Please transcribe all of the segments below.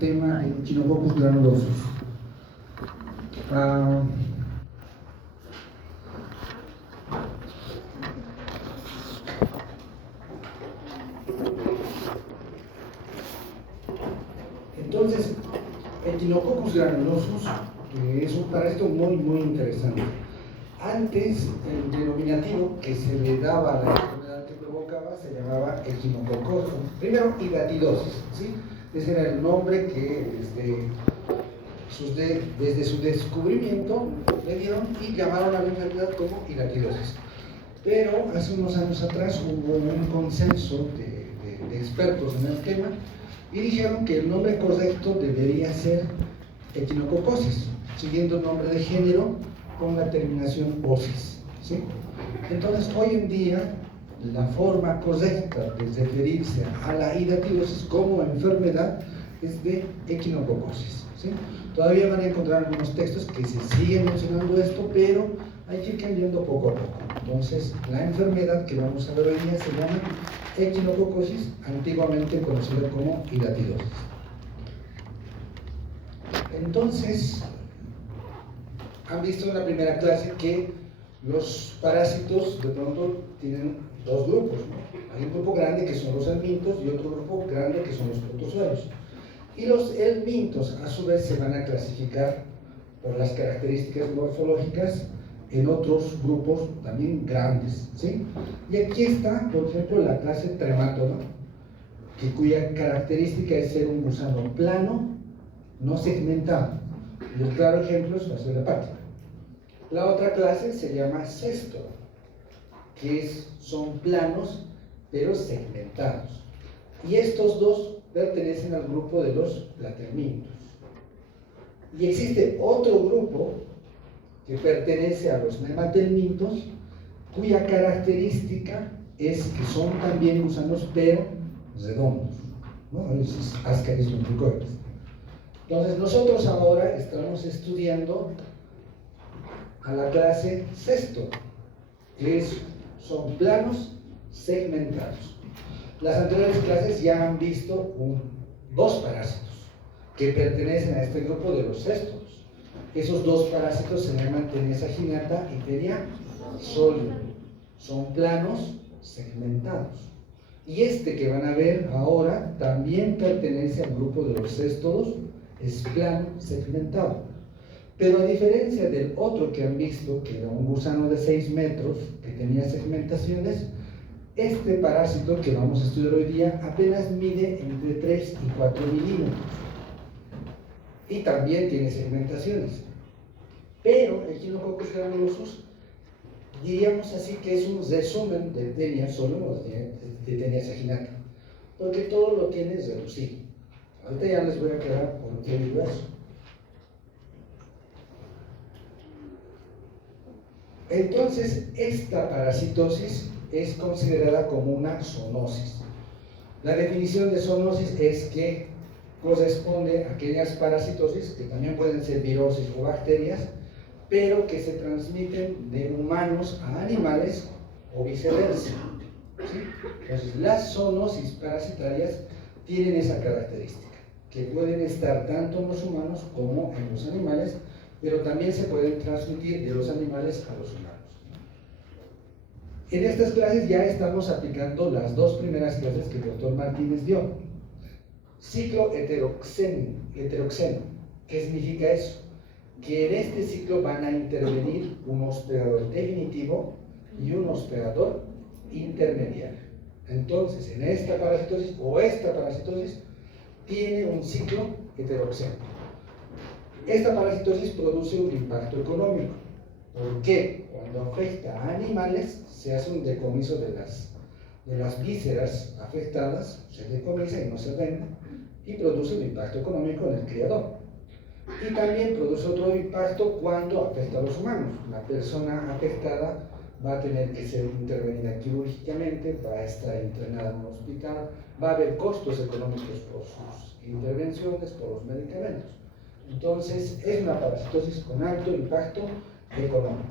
tema de Echinococcus granulosus. Entonces, Echinococcus granulosus es un parásito muy interesante. Antes, el denominativo que se le daba a la enfermedad que provocaba se llamaba echinococoso. Primero, hidatidosis, ¿sí? Ese era el nombre que desde su descubrimiento le dieron y llamaron a la enfermedad como hidatidosis. Pero hace unos años atrás hubo un consenso de expertos en el tema y dijeron que el nombre correcto debería ser echinococosis, siguiendo el nombre de género con la terminación osis, ¿sí? Entonces, hoy en día, la forma correcta de referirse a la hidatidosis como enfermedad es de echinococosis, ¿sí? Todavía van a encontrar algunos textos que se siguen mencionando esto, pero hay que ir cambiando poco a poco. Entonces, la enfermedad que vamos a ver hoy día se llama echinococosis, antiguamente conocida como hidatidosis. Entonces, han visto en la primera clase que los parásitos de pronto tienen dos grupos, ¿no? Hay un grupo grande que son los helmintos y otro grupo grande que son los protozoarios. Y los helmintos a su vez se van a clasificar por las características morfológicas en otros grupos también grandes, ¿sí? Y aquí está, por ejemplo, la clase Trematodon, cuya característica es ser un gusano plano, no segmentado. Y el claro ejemplo es la célula hepática. La otra clase se llama Cestodon, que son planos pero segmentados. Y estos dos pertenecen al grupo de los platelmintos. Y existe otro grupo que pertenece a los nematelmintos, cuya característica es que son también gusanos pero redondos, ¿no? A veces Ascaris lumbricoides. Entonces nosotros ahora estamos estudiando a la clase Cestodon, que son planos segmentados. Las anteriores clases ya han visto dos parásitos que pertenecen a este grupo de los céstodos. Esos dos parásitos se llaman Taenia saginata y Taenia solium. Son planos segmentados. Y este que van a ver ahora también pertenece al grupo de los céstodos, es plano segmentado. Pero a diferencia del otro que han visto, que era un gusano de 6 metros, que tenía segmentaciones, este parásito que vamos a estudiar hoy día apenas mide entre 3 y 4 milímetros. Y también tiene segmentaciones. Pero el Echinococcus granulosus, diríamos así que es un resumen de Taenia solium o de Taenia saginata, porque todo lo tiene reducido. Ahorita ya les voy a aclarar por qué digo eso. Entonces, esta parasitosis es considerada como una zoonosis. La definición de zoonosis es que corresponde a aquellas parasitosis que también pueden ser virosis o bacterias, pero que se transmiten de humanos a animales o viceversa, ¿sí? Entonces, las zoonosis parasitarias tienen esa característica, que pueden estar tanto en los humanos como en los animales, pero también se pueden transmitir de los animales a los humanos. En estas clases ya estamos aplicando las dos primeras clases que el doctor Martínez dio. Ciclo heteroxeno. ¿Qué significa eso? Que en este ciclo van a intervenir un hospedador definitivo y un hospedador intermediario. Entonces, en esta parasitosis tiene un ciclo heteroxeno. Esta parasitosis produce un impacto económico. ¿Por qué? Cuando afecta a animales, se hace un decomiso de las vísceras afectadas, se decomisa y no se vende, y produce un impacto económico en el criador. Y también produce otro impacto cuando afecta a los humanos. La persona afectada va a tener que ser intervenida quirúrgicamente, va a estar internada en un hospital, va a haber costos económicos por sus intervenciones, por los medicamentos. Entonces, es una parasitosis con alto impacto económico.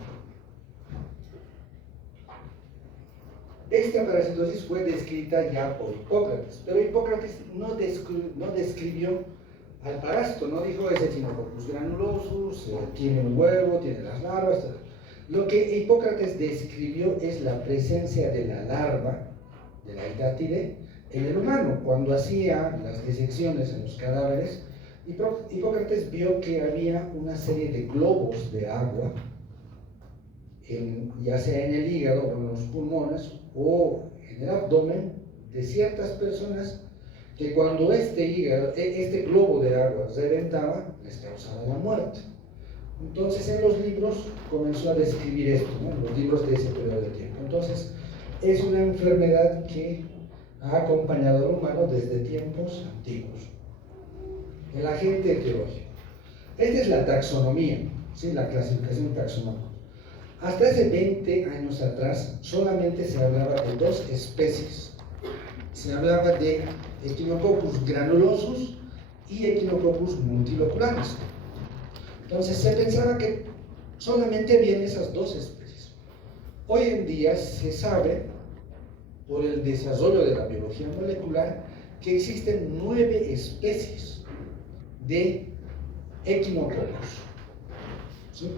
Esta parasitosis fue descrita ya por Hipócrates, pero Hipócrates no describió al parásito, ¿no? Dijo, es Echinococcus granulosus, tiene un huevo, tiene las larvas. Lo que Hipócrates describió es la presencia de la larva, de la hidátide, en el humano. Cuando hacía las disecciones en los cadáveres, Hipócrates vio que había una serie de globos de agua, ya sea en el hígado o en los pulmones o en el abdomen de ciertas personas, que cuando este globo de agua reventaba, les causaba la muerte. Entonces en los libros comenzó a describir esto, ¿no? En los libros de ese periodo de tiempo. Entonces es una enfermedad que ha acompañado al humano desde tiempos antiguos. El agente etiológico. Esta es la taxonomía, ¿sí? La clasificación taxonómica. Hasta hace 20 años atrás solamente se hablaba de dos especies. Se hablaba de Echinococcus granulosus y Echinococcus multilocularis. Entonces se pensaba que solamente habían esas dos especies. Hoy en día se sabe, por el desarrollo de la biología molecular, que existen 9 especies de Echinococcus. ¿Sí?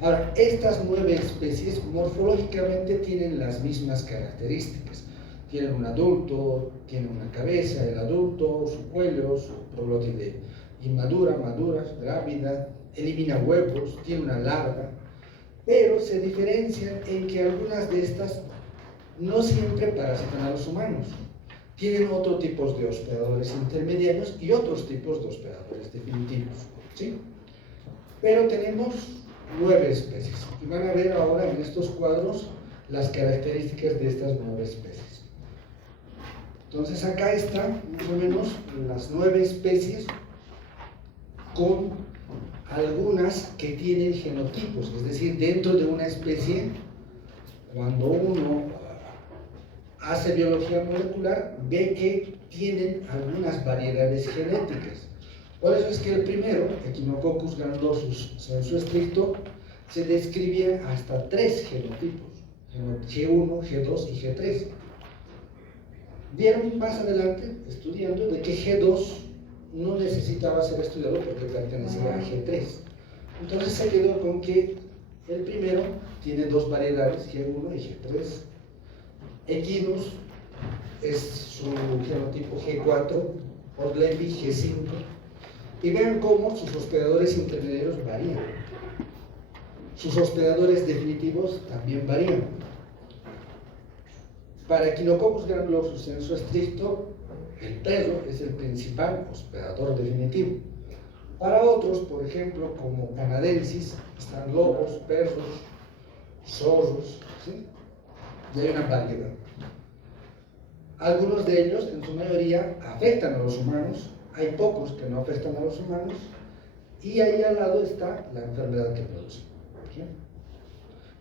Ahora, estas 9 especies morfológicamente tienen las mismas características. Tienen un adulto, tiene una cabeza el adulto, su cuello, su proglótide inmadura, madura, grávida, elimina huevos, tiene una larva, pero se diferencian en que algunas de estas no siempre parasitan a los humanos. Tienen otros tipos de hospedadores intermediarios y otros tipos de hospedadores definitivos, ¿sí? Pero tenemos 9 especies y van a ver ahora en estos cuadros las características de estas 9 especies. Entonces acá están más o menos las 9 especies con algunas que tienen genotipos, es decir, dentro de una especie, cuando uno hace biología molecular, ve que tienen algunas variedades genéticas. Por eso es que el primero, Echinococcus granulosus sensu stricto, se describía hasta 3 genotipos, G1, G2 y G3. Vieron más adelante, estudiando, de que G2 no necesitaba ser estudiado porque pertenecía a G3. Entonces se quedó con que el primero tiene 2 variedades, G1 y G3. Equinus es su genotipo G4, Orlepi G5. Y vean cómo sus hospedadores intermediarios varían. Sus hospedadores definitivos también varían. Para Echinococcus granulosus sensu stricto, el perro es el principal hospedador definitivo. Para otros, por ejemplo, como canadensis, están lobos, perros, zorros, ¿sí? Y hay una variedad. Algunos de ellos, en su mayoría, afectan a los humanos, hay pocos que no afectan a los humanos, y ahí al lado está la enfermedad que produce. ¿Sí?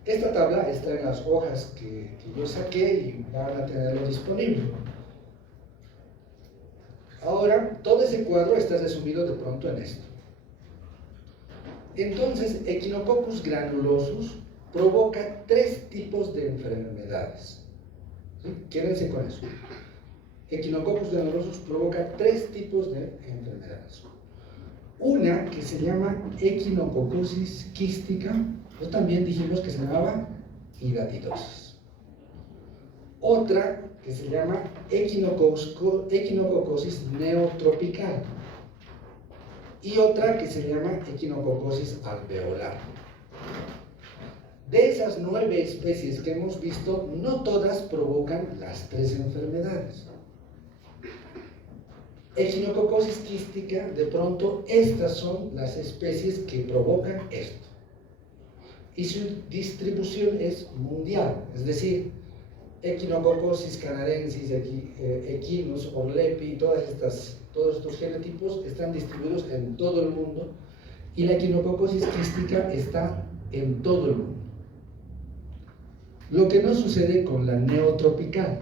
Esta tabla está en las hojas que yo saqué y van a tenerlo disponible. Ahora, todo ese cuadro está resumido de pronto en esto. Entonces, Echinococcus granulosus provoca 3 tipos de enfermedades. ¿Sí? Quédense con eso. Echinococcus granulosus provoca 3 tipos de enfermedades. Una que se llama equinococcosis quística, o también dijimos que se llamaba hidatidosis. Otra que se llama equinococcosis neotropical. Y otra que se llama equinococcosis alveolar. De esas 9 especies que hemos visto, no todas provocan las 3 enfermedades. Echinococcosis quística, de pronto, estas son las especies que provocan esto. Y su distribución es mundial, es decir, Echinococcosis canadensis, Equinus, Orlepi, todos estos genotipos están distribuidos en todo el mundo, y la Echinococcosis quística está en todo el mundo. Lo que no sucede con la neotropical.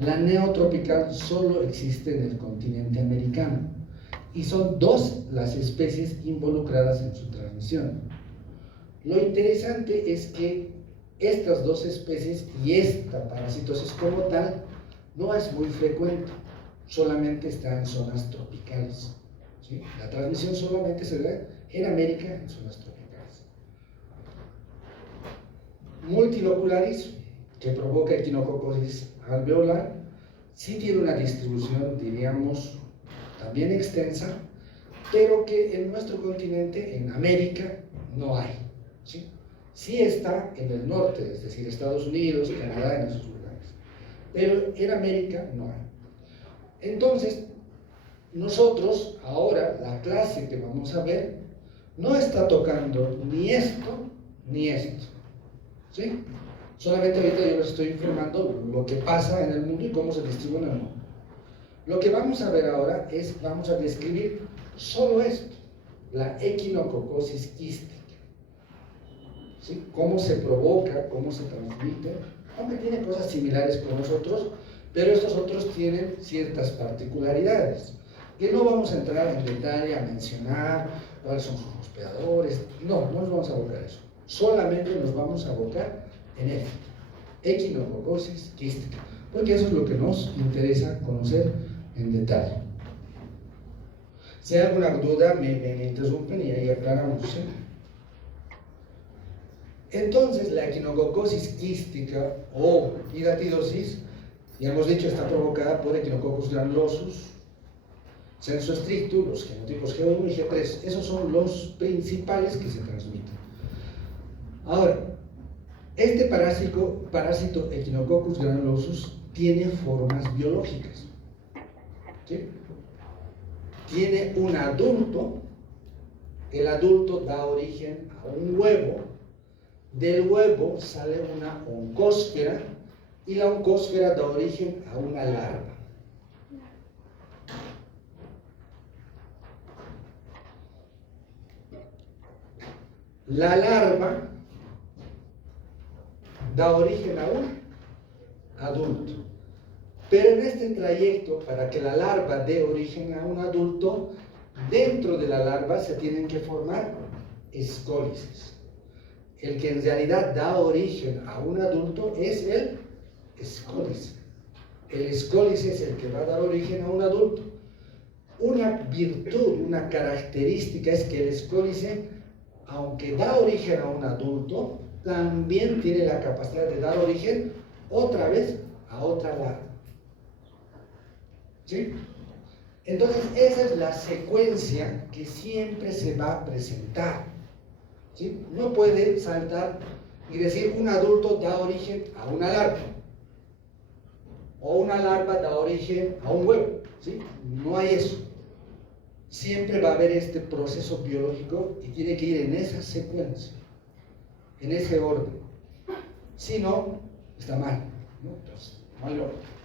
La neotropical solo existe en el continente americano y son 2 las especies involucradas en su transmisión. Lo interesante es que estas 2 especies y esta parasitosis como tal no es muy frecuente, solamente está en zonas tropicales. ¿sí? La transmisión solamente se da en América, en zonas tropicales. Multilocularis, que provoca equinococosis alveolar, sí tiene una distribución, diríamos, también extensa, pero que en nuestro continente, en América, no hay. ¿Sí? Sí está en el norte, es decir, Estados Unidos, Canadá, en esos lugares, pero en América no hay. Entonces, nosotros, ahora, la clase que vamos a ver, no está tocando ni esto, ni esto. ¿Sí? Solamente ahorita yo les estoy informando lo que pasa en el mundo y cómo se distribuye en el mundo. Lo que vamos a ver ahora es, vamos a describir solo esto, la equinococosis quística. ¿Sí? Cómo se provoca, cómo se transmite, aunque tiene cosas similares con nosotros, pero estos otros tienen ciertas particularidades, que no vamos a entrar en detalle a mencionar cuáles son sus hospedadores, no nos vamos a abocar a eso, solamente nos vamos a abocar en esto, equinococosis quística, porque eso es lo que nos interesa conocer en detalle. Si hay alguna duda, me interrumpen y ahí aclaramos, ¿sí? Entonces, la equinococosis quística o hidatidosis, ya hemos dicho, está provocada por Echinococcus granulosus, sensu stricto, los genotipos G1 y G3. Esos son los principales que se transmiten. Ahora, este parásito Echinococcus granulosus tiene formas biológicas. ¿Sí? Tiene un adulto, el adulto da origen a un huevo, del huevo sale una oncósfera y la oncósfera da origen a una larva. La larva da origen a un adulto. Pero en este trayecto, para que la larva dé origen a un adulto, dentro de la larva se tienen que formar escólices. El que en realidad da origen a un adulto es el escólice. El escólice es el que va a dar origen a un adulto. Una virtud, una característica es que el escólice, aunque da origen a un adulto, también tiene la capacidad de dar origen otra vez a otra larva. ¿Sí? Entonces, esa es la secuencia que siempre se va a presentar. ¿Sí? No puede saltar y decir un adulto da origen a una larva o una larva da origen a un huevo. ¿Sí? No hay eso. Siempre va a haber este proceso biológico y tiene que ir en esa secuencia, en ese orden. Si no, está mal, ¿no? Entonces, mal orden.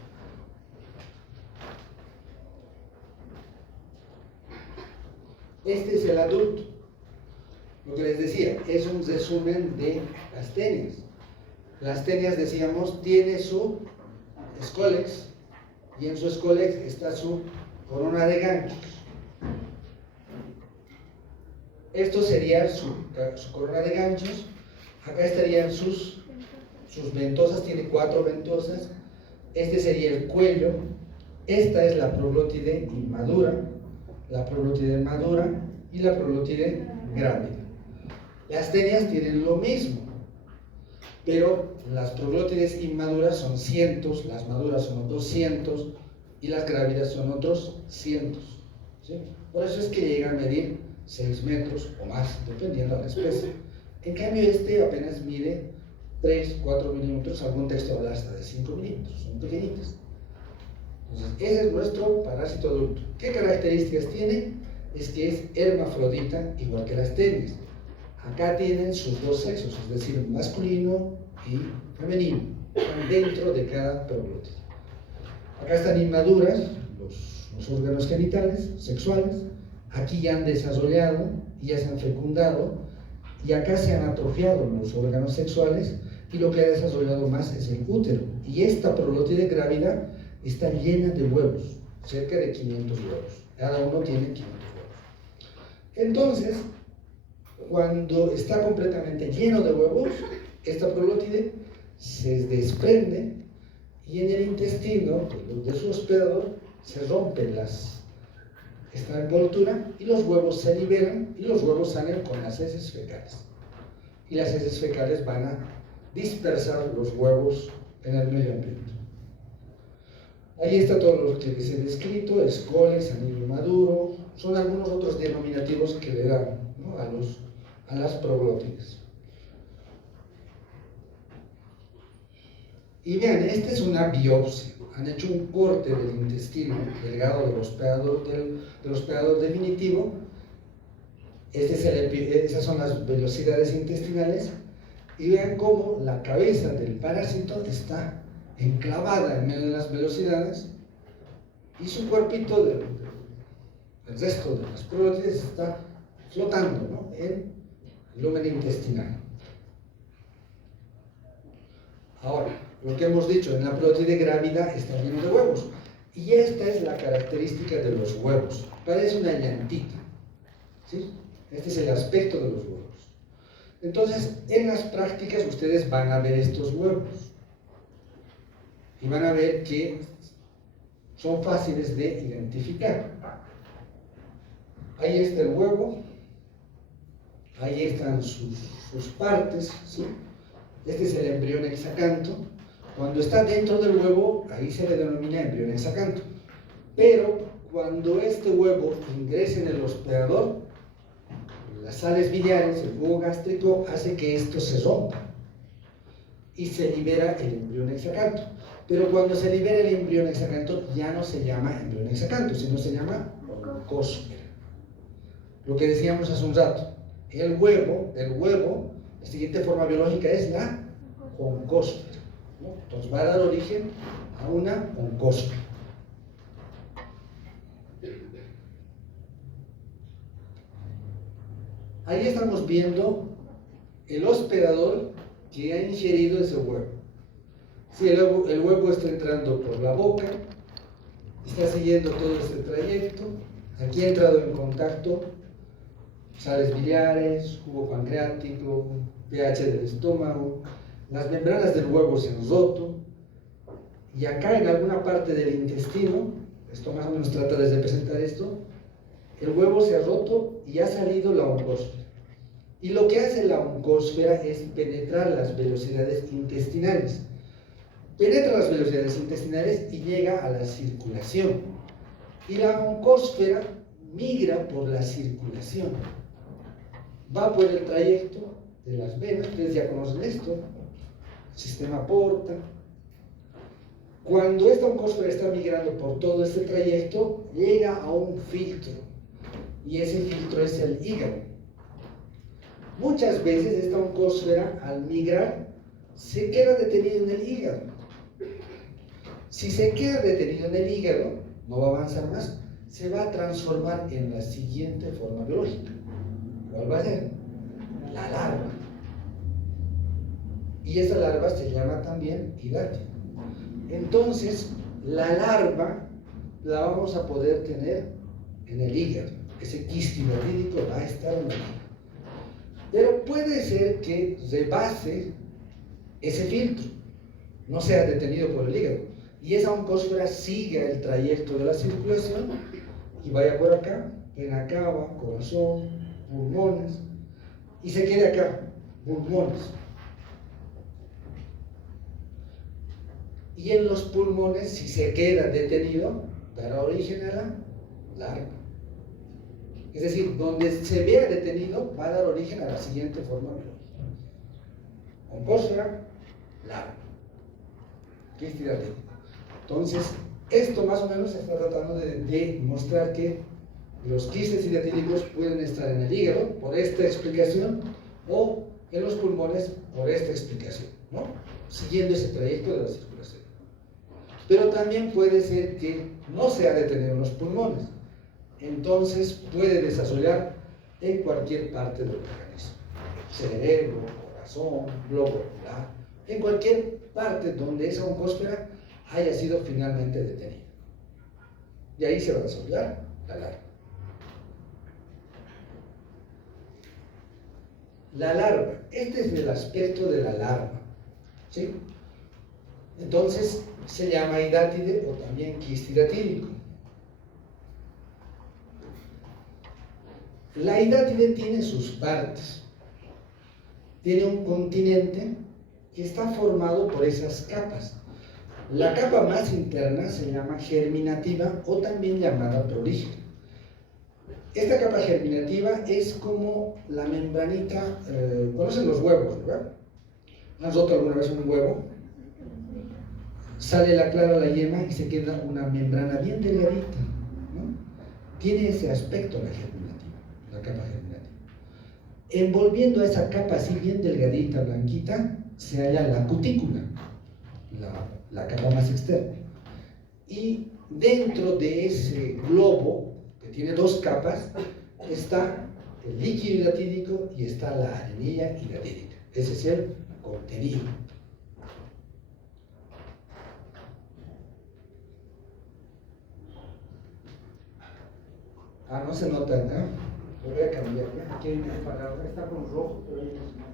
Este es el adulto. Lo que les decía, es un resumen de las tenias. Las tenias, decíamos, tiene su escólex y en su escólex está su corona de ganchos. Esto sería su corona de ganchos. Acá estarían sus ventosas, tiene 4 ventosas. Este sería el cuello. Esta es la proglótide inmadura, la proglótide madura y la proglótide grávida. Las tenias tienen lo mismo, pero las proglótides inmaduras son cientos, las maduras son 200 y las grávidas son otros cientos. ¿Sí? Por eso es que llega a medir 6 metros o más, dependiendo de la especie. En cambio, este apenas mide 3, 4 milímetros, algún texto habla hasta de 5 milímetros, son pequeñitas. Entonces, ese es nuestro parásito adulto. ¿Qué características tiene? Es que es hermafrodita, igual que las tenias. Acá tienen sus dos sexos, es decir, masculino y femenino, dentro de cada proglótide. Acá están inmaduras los órganos genitales, sexuales. Aquí ya han desarrollado y ya se han fecundado, y acá se han atrofiado los órganos sexuales, y lo que ha desarrollado más es el útero. Y esta proglótide grávida está llena de huevos, cerca de 500 huevos. Cada uno tiene 500 huevos. Entonces, cuando está completamente lleno de huevos, esta proglótide se desprende y en el intestino de su hospedador se rompen esta envoltura y los huevos se liberan y los huevos salen con las heces fecales. Y las heces fecales van a dispersar los huevos en el medio ambiente. Ahí está todo lo que les he descrito: escoles, anillo maduro, son algunos otros denominativos que le dan, ¿no?, a las proglótidas. Y vean, esta es una biopsia. Han hecho un corte del intestino delgado del hospedador definitivo. Esas son las velocidades intestinales. Y vean cómo la cabeza del parásito está enclavada en medio de las velocidades y su cuerpito, el resto de las proglótidas, está flotando, ¿no?, en el lumen intestinal. Ahora, lo que hemos dicho, en la proglótide grávida está lleno de huevos. Y esta es la característica de los huevos. Parece una llantita, ¿sí? Este es el aspecto de los huevos. Entonces, en las prácticas ustedes van a ver estos huevos. Y van a ver que son fáciles de identificar. Ahí está el huevo. Ahí están sus partes, ¿sí? Este es el embrión hexacanto. Cuando está dentro del huevo, ahí se le denomina embrión hexacanto. Pero cuando este huevo ingresa en el hospedador, las sales biliares, el jugo gástrico, hace que esto se rompa y se libera el embrión hexacanto. Pero cuando se libera el embrión hexacanto, ya no se llama embrión hexacanto, sino se llama oncósfera. Lo que decíamos hace un rato, del huevo, la siguiente forma biológica es la oncósfera, ¿no? Entonces va a dar origen a una oncósfera. Ahí estamos viendo el hospedador que ha ingerido ese huevo. Si el huevo está entrando por la boca, está siguiendo todo este trayecto, aquí ha entrado en contacto sales biliares, jugo pancreático, pH del estómago, las membranas del huevo se han roto, y acá en alguna parte del intestino, esto más o menos trata de representar esto, el huevo se ha roto y ha salido la oncósfera. Y lo que hace la oncósfera es penetrar las velocidades intestinales. Penetra las velocidades intestinales y llega a la circulación. Y la oncósfera migra por la circulación. Va por el trayecto de las venas, ustedes ya conocen esto, sistema porta. Cuando esta oncósfera está migrando por todo este trayecto, llega a un filtro. Y ese filtro es el hígado. Muchas veces esta oncósfera, al migrar, se queda detenido en el hígado. Si se queda detenido en el hígado, no va a avanzar más, se va a transformar en la siguiente forma biológica. ¿Cuál va a ser? La larva. Y esa larva se llama también hidática. Entonces, la larva la vamos a poder tener en el hígado. Ese quiste hidatídico va a estar en el hígado. Pero puede ser que rebase ese filtro, no sea detenido por el hígado, y esa oncósfera siga el trayecto de la circulación y vaya por acá, vena cava, corazón, pulmones, y se quede acá, pulmones. Y en los pulmones, si se queda detenido, dará origen a la larva. Es decir, donde se vea detenido, va a dar origen a la siguiente forma biológica: oncósfera, larva, quiste hidatídico. Entonces, esto más o menos se está tratando de mostrar que los quistes hidatídicos pueden estar en el hígado por esta explicación, o en los pulmones por esta explicación, ¿no? Siguiendo ese trayecto de la circulación. Pero también puede ser que no se ha detenido en los pulmones. Entonces puede desarrollar en cualquier parte del organismo: cerebro, corazón, globo ocular, en cualquier parte donde esa oncósfera haya sido finalmente detenida. Y ahí se va a desarrollar la larva. La larva, este es el aspecto de la larva, ¿sí? Entonces se llama hidátide o también quiste hidatídico. La hidátide tiene sus partes. Tiene un continente que está formado por esas capas. La capa más interna se llama germinativa o también llamada prolífica. Esta capa germinativa es como la membranita, conocen los huevos, ¿verdad? ¿Han roto alguna vez un huevo? Sale la clara, la yema y se queda una membrana bien delgadita, ¿no? Tiene ese aspecto la germinativa, la capa germinativa. Envolviendo a esa capa así bien delgadita, blanquita, se halla la cutícula, la capa más externa. Y dentro de ese globo, que tiene dos capas, está el líquido hidatídico y está la arenilla hidatídica. Ese es el contenido. Ah, no se nota, ¿no? Lo voy a cambiar. Aquí hay una palabra, está con rojo, pero ahí no se nota.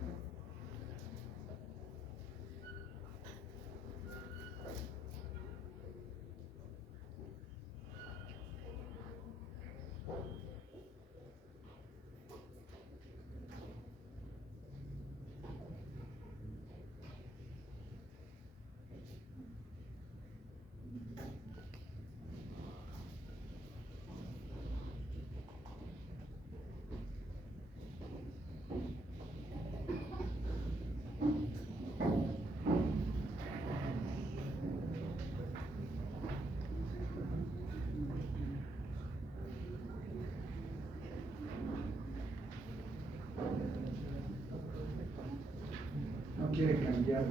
No quiere cambiar.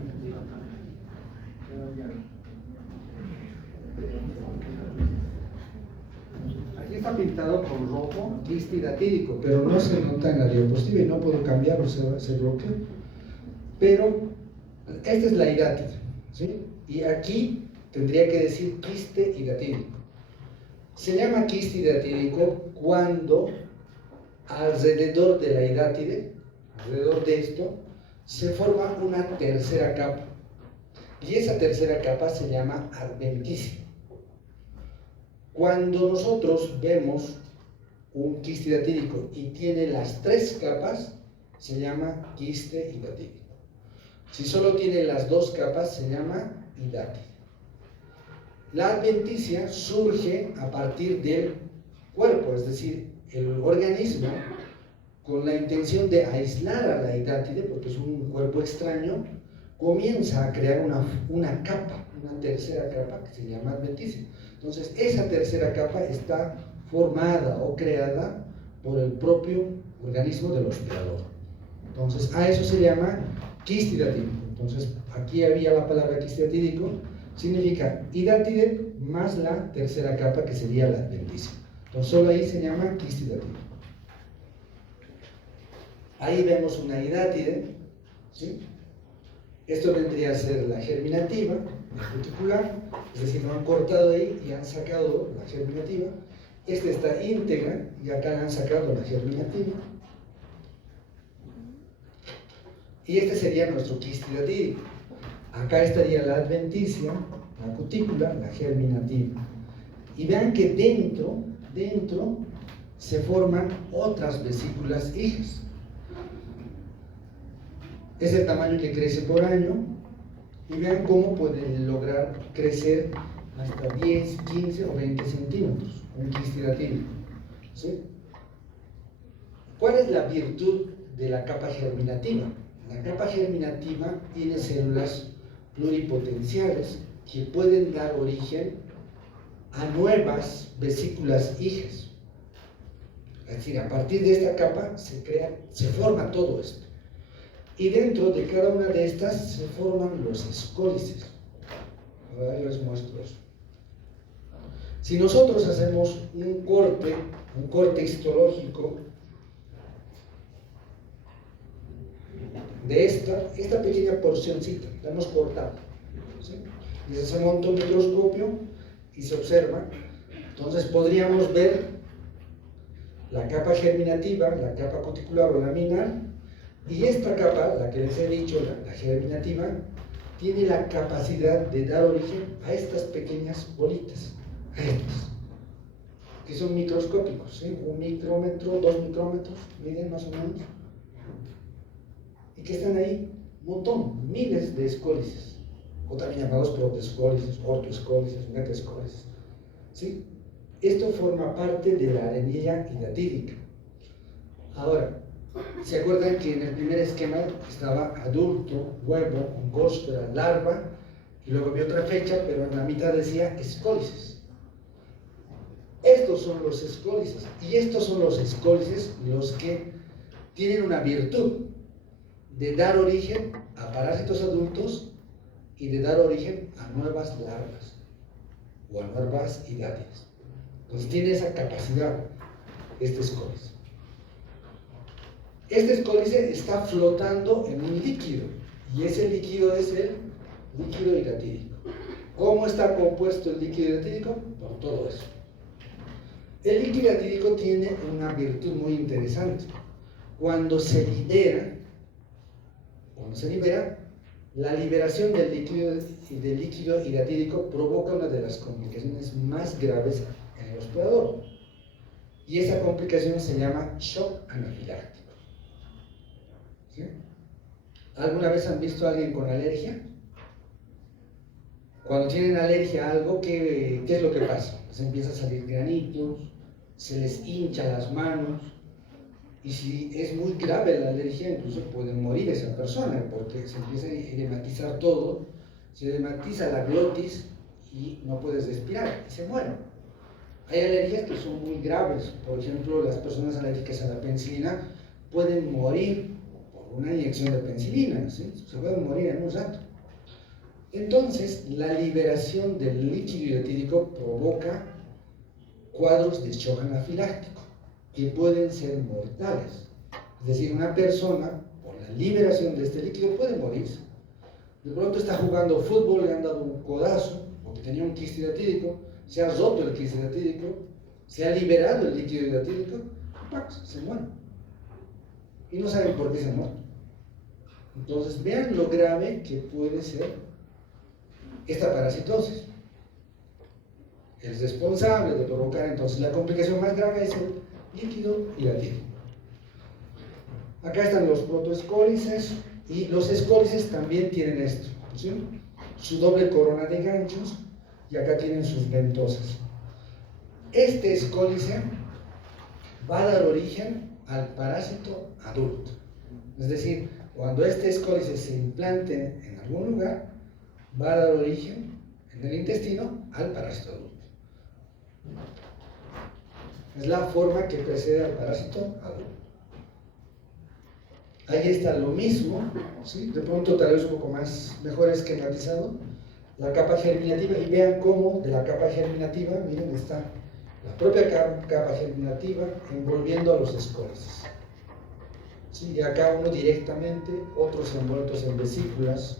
Aquí está pintado con rojo, quiste hidatídico, pero no se nota en la diapositiva y no puedo cambiarlo, se bloquea. Pero esta es la hidátide, ¿sí? Y aquí tendría que decir quiste hidatídico. Se llama quiste hidatídico cuando alrededor de la hidátide, alrededor de esto, se forma una tercera capa. Y esa tercera capa se llama adventicia. Cuando nosotros vemos un quiste hidatídico y tiene las tres capas, se llama quiste hidatídico. Si solo tiene las dos capas, se llama hidátide. La adventicia surge a partir del cuerpo, es decir, el organismo, con la intención de aislar a la hidátide, porque es un cuerpo extraño, comienza a crear una capa, una tercera capa que se llama adventicia. Entonces, esa tercera capa está formada o creada por el propio organismo del hospedador. Entonces, a eso se llama quiste hidatídico. Entonces, aquí había la palabra quiste hidatídico, significa hidátide más la tercera capa que sería la adventicia. Entonces, solo ahí se llama quiste hidatídico. Ahí vemos una hidátide, ¿sí? Esto vendría a ser la germinativa, la cuticular, es decir, no han cortado ahí y han sacado la germinativa. Esta está íntegra y acá le han sacado la germinativa. Y este sería nuestro quiste hidatídico. Acá estaría la adventicia, la cutícula, la germinativa. Y vean que dentro se forman otras vesículas hijas. Es el tamaño que crece por año y vean cómo pueden lograr crecer hasta 10, 15 o 20 centímetros un quiste hidatídico, ¿sí? ¿Cuál es la virtud de la capa germinativa? La capa germinativa tiene células pluripotenciales que pueden dar origen a nuevas vesículas hijas. Es decir, a partir de esta capa se forma todo esto. Y dentro de cada una de estas se forman los escólices. Ahora yo les muestro eso. Si nosotros hacemos un corte histológico de esta pequeña porcioncita, la hemos cortado, ¿sí? Y se monta un microscopio y se observa. Entonces podríamos ver la capa germinativa, la capa cuticular o laminar. Y esta capa, la que les he dicho, la germinativa, tiene la capacidad de dar origen a estas pequeñas bolitas, a estas. que son microscópicos, ¿sí? 1 micrómetro, 2 micrómetros, miden más o menos, y que están ahí, un montón, miles de escólices, o también llamados protoescólices, ortoescólices, metaescólices, ¿sí? Esto forma parte de la arenilla hidratídica. Ahora, ¿se acuerdan que en el primer esquema estaba adulto, huevo, ongóspera, larva, y luego había otra fecha, pero en la mitad decía escólices? Estos son los escólices, y estos son los escólices los que tienen una virtud de dar origen a parásitos adultos y de dar origen a nuevas larvas o a nuevas hidratias. Entonces tiene esa capacidad este escólice. Este escólice está flotando en un líquido, y ese líquido es el líquido hidratídico. ¿Cómo está compuesto el líquido hidratídico? Por todo eso. El líquido hidratídico tiene una virtud muy interesante. Cuando se libera, la liberación del líquido hidratídico provoca una de las complicaciones más graves en el hospedador. Y esa complicación se llama shock anafiláctico. ¿Sí? ¿Alguna vez han visto a alguien con alergia? Cuando tienen alergia a algo, ¿qué es lo que pasa? Se empieza a salir granitos, se les hincha las manos, y si es muy grave la alergia, incluso puede morir esa persona, porque se empieza a edematizar todo, se edematiza la glotis y no puedes respirar, y se mueren. Hay alergias que son muy graves, por ejemplo, las personas alérgicas a la penicilina pueden morir por una inyección de penicilina, ¿sí? Se pueden morir en un rato. Entonces, la liberación del líquido hidratídico provoca cuadros de shock anafiláctico que pueden ser mortales. Es decir, una persona, por la liberación de este líquido, puede morirse. De pronto está jugando fútbol, le han dado un codazo, porque tenía un quiste hidratídico, se ha roto el quiste hidratídico, se ha liberado el líquido hidratídico, se muere. Y no saben por qué se muere. Entonces, vean lo grave que puede ser esta parasitosis. Es responsable de provocar entonces la complicación más grave es el líquido hidratídico. Acá están los protoescólices, y los escólices también tienen esto, ¿sí? Su doble corona de ganchos, y acá tienen sus ventosas. Este escólice va a dar origen al parásito adulto. Es decir, cuando este escólice se implante en algún lugar, va a dar origen en el intestino al parásito adulto. Es la forma que precede al parásito adulto. Ahí está lo mismo, ¿sí? De pronto tal vez un poco más, mejor esquematizado, la capa germinativa, y vean cómo de la capa germinativa, miren, está la propia capa germinativa envolviendo a los escólices. ¿Sí? Y acá uno directamente, otros envueltos en vesículas,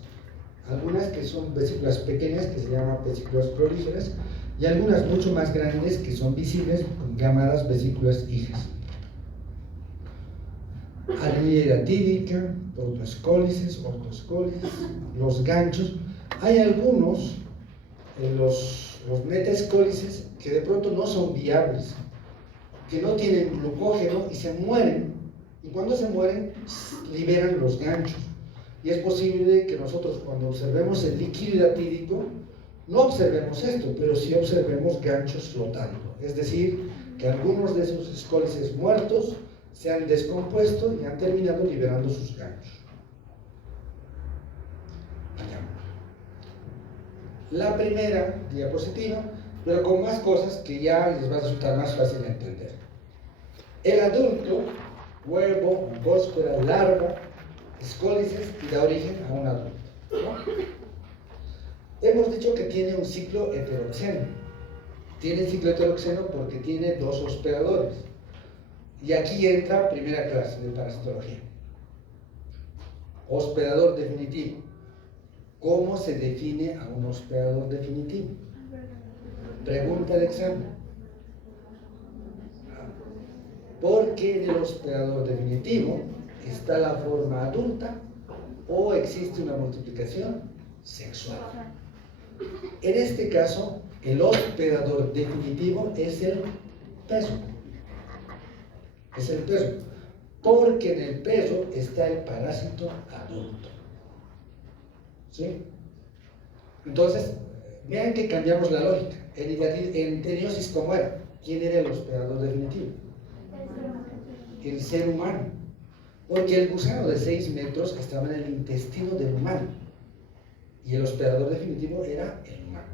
algunas que son vesículas pequeñas, que se llaman vesículas prolíferas, y algunas mucho más grandes que son visibles, llamadas vesículas hijas. Arenilla hidratídica, protoescólices, ortoescólices, los ganchos. Hay algunos, los metaescólices, que de pronto no son viables, que no tienen glucógeno y se mueren, y cuando se mueren liberan los ganchos. Y es posible que nosotros, cuando observemos el líquido hidratídico, no observemos esto, pero sí observemos ganchos flotando. Es decir, que algunos de esos escólices muertos se han descompuesto y han terminado liberando sus ganchos. La primera diapositiva, pero con más cosas que ya les va a resultar más fácil de entender. El adulto, huevo, ongóspera, larva, escólices, y da origen a un adulto, ¿no? Hemos dicho que tiene un ciclo heteroxeno. Tiene ciclo heteroxeno porque tiene dos hospedadores. Y aquí entra primera clase de parasitología. Hospedador definitivo. ¿Cómo se define a un hospedador definitivo? Pregunta de examen. Porque en el hospedador definitivo está la forma adulta o existe una multiplicación sexual. En este caso, el hospedador definitivo es el peso. Es el peso. Porque en el peso está el parásito adulto. ¿Sí? Entonces, vean que cambiamos la lógica. En teniosis, ¿cómo era? ¿Quién era el hospedador definitivo? El ser humano. Porque el gusano de 6 metros estaba en el intestino del humano. Y el hospedador definitivo era el humano.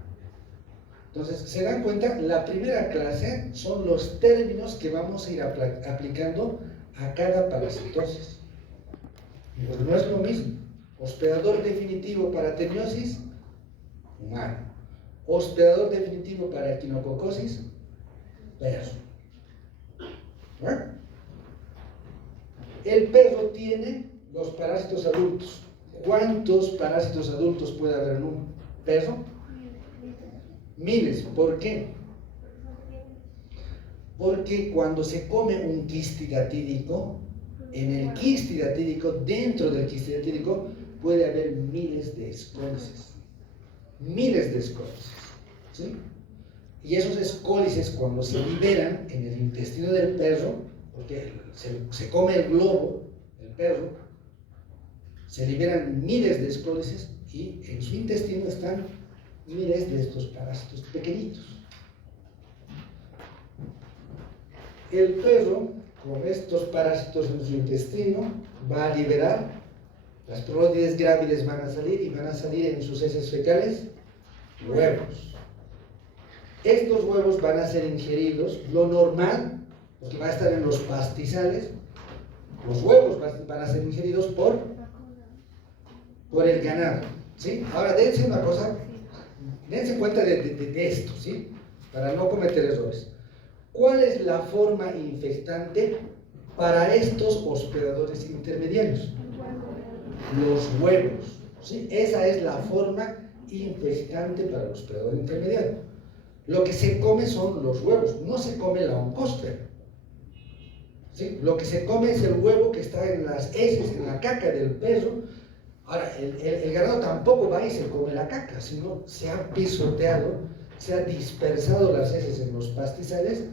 Entonces, ¿se dan cuenta? La primera clase son los términos que vamos a ir aplicando a cada parasitosis. Pues no es lo mismo. Hospedador definitivo para teniosis, humano. Hospedador definitivo para equinococosis, perro. ¿Eh? El perro tiene los parásitos adultos. ¿Cuántos parásitos adultos puede haber en un perro? Miles. ¿Por qué? Porque cuando se come un quistidatídico, en el quistidatídico, dentro del quistidatídico, puede haber miles de escólices. Miles de escólices. ¿Sí? Y esos escólices, cuando se liberan en el intestino del perro, porque se come el globo, el perro, se liberan miles de escólices y en su intestino están miles de estos parásitos pequeñitos. El perro, con estos parásitos en su intestino, va a liberar, las prólides grávidas van a salir y van a salir en sus heces fecales huevos. Estos huevos van a ser ingeridos, lo normal, porque va a estar en los pastizales, los huevos van a ser ingeridos por el ganado. ¿Sí? Ahora, dense una cosa, dense cuenta de esto, ¿sí? Para no cometer errores. ¿Cuál es la forma infectante para estos hospedadores intermediarios? Los huevos. ¿Sí? Esa es la forma infectante para el hospedador intermediario. Lo que se come son los huevos, no se come la oncósfera. ¿Sí? Lo que se come es el huevo que está en las heces, en la caca del perro. Ahora, el ganado tampoco va y se come la caca, sino se ha pisoteado, se ha dispersado las heces en los pastizales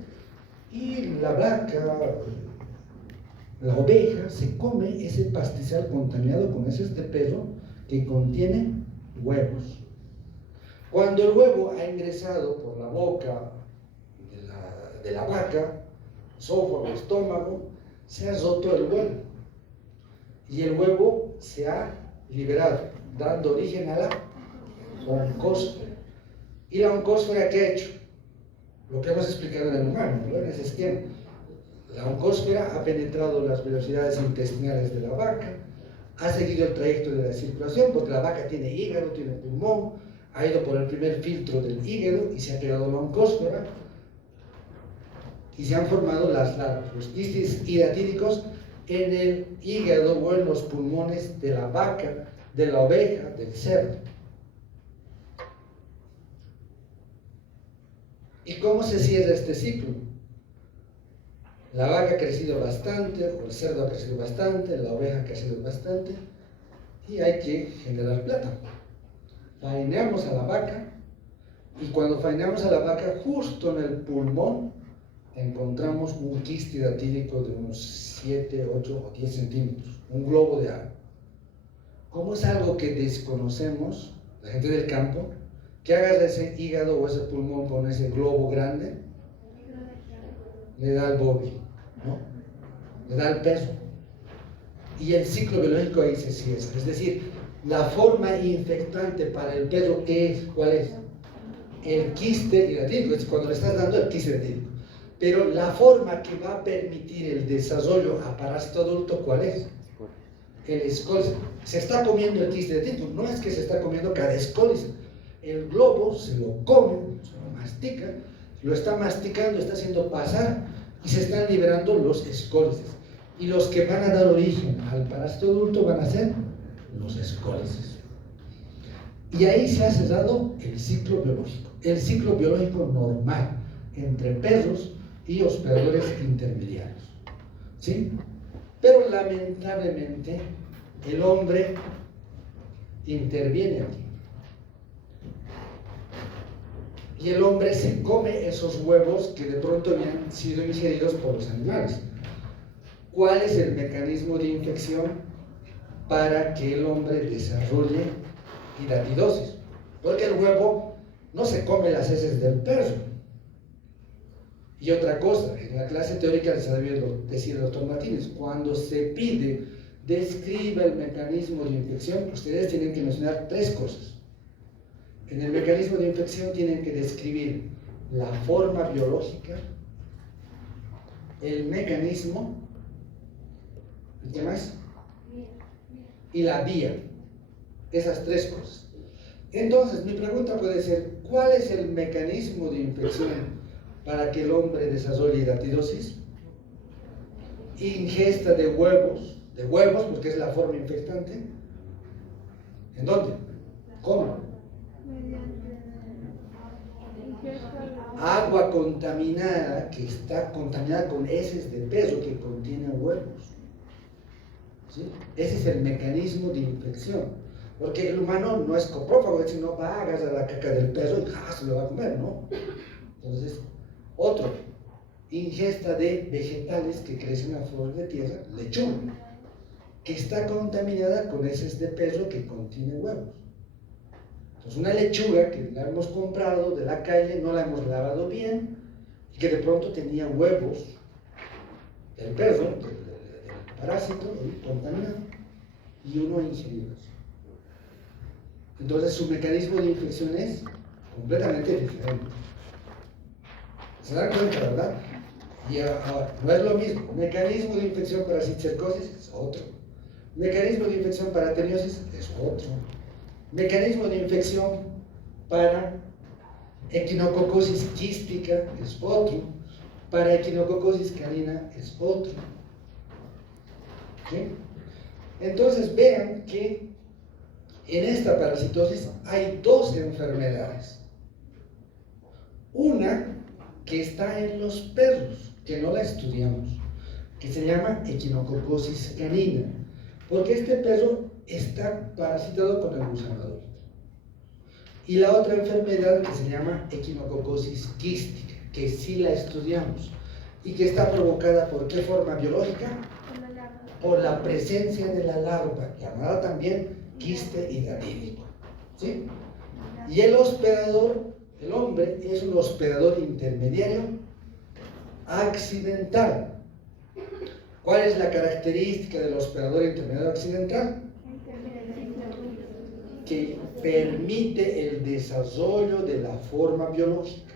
y la vaca, la oveja, se come ese pastizal contaminado con heces de perro que contiene huevos. Cuando el huevo ha ingresado por la boca de la vaca, esófago, estómago, se ha roto el huevo y el huevo se ha liberado, dando origen a la oncósfera. ¿Y la oncósfera qué ha hecho? Lo que hemos explicado en el humano, ¿no? En ese esquema. La oncósfera ha penetrado las velocidades intestinales de la vaca, ha seguido el trayecto de la circulación, porque la vaca tiene hígado, tiene pulmón, ha ido por el primer filtro del hígado y se ha pegado la oncósfera y se han formado las larvas, los quistes hidatídicos en el hígado o en los pulmones de la vaca, de la oveja, del cerdo. ¿Y cómo se cierra este ciclo? La vaca ha crecido bastante, o el cerdo ha crecido bastante, la oveja ha crecido bastante, y hay que generar plata. Faeneamos a la vaca, y cuando faeneamos a la vaca, justo en el pulmón, encontramos un quiste hidatídico de unos 7, 8 o 10 centímetros, un globo de agua. Como es algo que desconocemos, la gente del campo, que hagas ese hígado o ese pulmón con ese globo grande, le da al bovino, ¿no? Le da al perro. Y el ciclo biológico ahí se cierra. Es decir, la forma infectante para el perro, ¿qué es? ¿Cuál es? El quiste hidatídico, es cuando le estás dando el quiste hidatídico. Pero la forma que va a permitir el desarrollo a parásito adulto, ¿cuál es? El escólice. Se está comiendo el quiste hidatídico, no es que se está comiendo cada escólice. El globo se lo come, se lo mastica, lo está masticando, está haciendo pasar y se están liberando los escólices. Y los que van a dar origen al parásito adulto van a ser los escólices. Y ahí se ha cerrado el ciclo biológico normal entre perros y hospedadores intermediarios. ¿Sí? Pero lamentablemente el hombre interviene aquí. y el hombre se come esos huevos que de pronto habían sido ingeridos por los animales. ¿Cuál es el mecanismo de infección para que el hombre desarrolle hidatidosis? Porque el huevo no se come las heces del perro. Y otra cosa, en la clase teórica les había decir el doctor Martínez, cuando se pide describa el mecanismo de infección, ustedes tienen que mencionar 3 cosas. En el mecanismo de infección tienen que describir la forma biológica, el mecanismo, ¿y qué más? Y la vía. Esas 3 cosas. Entonces, mi pregunta puede ser, ¿cuál es el mecanismo de infección para que el hombre desarrolle hidatidosis? Ingesta de huevos porque es la forma infectante. ¿En dónde? ¿Cómo? Agua contaminada que está contaminada con heces de perro que contienen huevos. ¿Sí? Ese es el mecanismo de infección. Porque el humano no es coprófago, es decir, no va a agarrar la caca del perro y se lo va a comer, ¿no? Entonces, otro, ingesta de vegetales que crecen a flor de tierra, lechuga, que está contaminada con heces de perro que contiene huevos. Entonces, una lechuga que la hemos comprado de la calle, no la hemos lavado bien, y que de pronto tenía huevos del perro, del parásito, contaminado, y uno ha ingerido eso. Entonces, su mecanismo de infección es completamente diferente. ¿Se dan cuenta, verdad? Y ahora, no es lo mismo. Mecanismo de infección para cisticercosis es otro. Mecanismo de infección para teniosis es otro. Mecanismo de infección para equinococosis quística es otro. Para equinococosis canina es otro. ¿Sí? Entonces vean que en esta parasitosis hay 2 enfermedades. Una que está en los perros, que no la estudiamos, que se llama equinococosis canina, porque este perro está parasitado con el gusano adulto. Y la otra enfermedad que se llama equinococosis quística, que sí la estudiamos, y que está provocada por ¿qué forma biológica? Por la presencia de la larva, llamada también quiste hidatídico. ¿Sí? Y el hospedador, el hombre, es un hospedador intermediario accidental. ¿Cuál es la característica del hospedador intermediario accidental? Que permite el desarrollo de la forma biológica,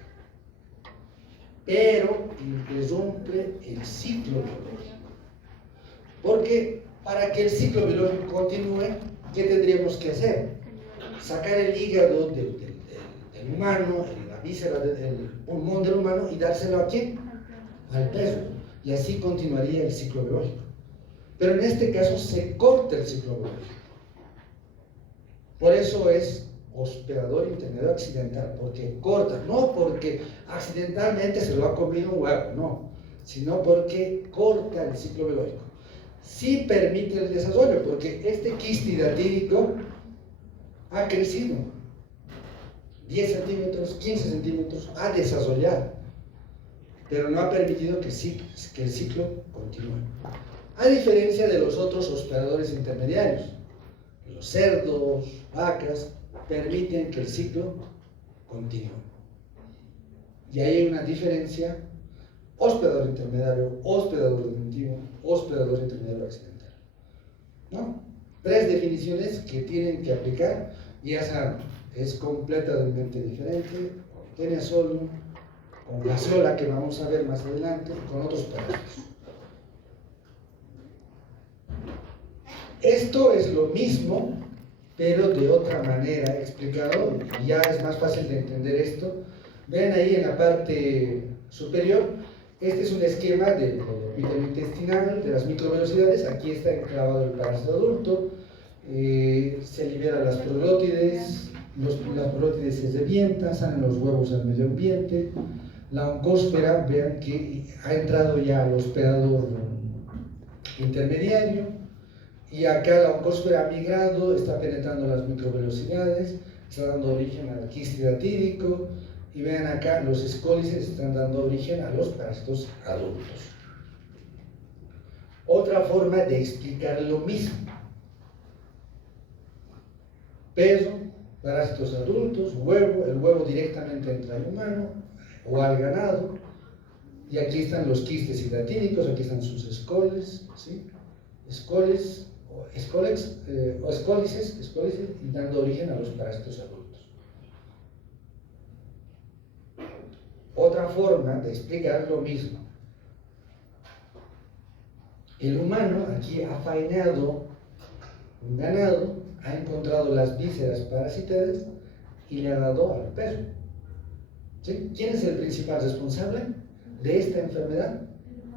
pero interrumpe el ciclo biológico. Porque para que el ciclo biológico continúe, ¿qué tendríamos que hacer? Sacar el hígado del humano, la víscera del pulmón del humano y dárselo ¿a quién? Al perro. Y así continuaría el ciclo biológico. Pero en este caso se corta el ciclo biológico. Por eso es hospedador intermediario accidental, porque corta, no porque accidentalmente se lo ha comido un huevo, no, sino porque corta el ciclo biológico. Sí permite el desarrollo, porque este quiste hidatídico ha crecido 10 centímetros, 15 centímetros, ha desarrollado, pero no ha permitido que el ciclo continúe. A diferencia de los otros hospedadores intermediarios, los cerdos, vacas, permiten que el ciclo continúe. Y ahí hay una diferencia: hospedador intermediario, hospedador definitivo, hospedador intermediario accidental. ¿No? 3 definiciones que tienen que aplicar y ya saben, es completamente diferente con Teniasolo, con Glasiola, que vamos a ver más adelante, y con otros parásitos. Esto es lo mismo, pero de otra manera explicado, y ya es más fácil de entender esto. Ven ahí en la parte superior, este es un esquema del epitelio intestinal, de las microvelocidades. Aquí está enclavado el parásito adulto, se liberan las proglótides, las proglótides se revientan, salen los huevos al medio ambiente. La oncósfera, vean que ha entrado ya al hospedador intermediario, y acá la oncósfera ha migrado, está penetrando las microvelocidades, está dando origen al quiste hidatídico, Y vean acá, los escólices están dando origen a los parásitos adultos. Otra forma de explicar lo mismo. Peso, parásitos adultos, huevo, el huevo directamente entra al humano o al ganado, y aquí están los quistes hidratídicos, aquí están sus escoles, ¿sí? Escólices, y dando origen a los parásitos adultos. Otra forma de explicar lo mismo. El humano aquí ha faenado un ganado, ha encontrado las vísceras parasitarias y le ha dado al perro. ¿Sí? ¿Quién es el principal responsable de esta enfermedad?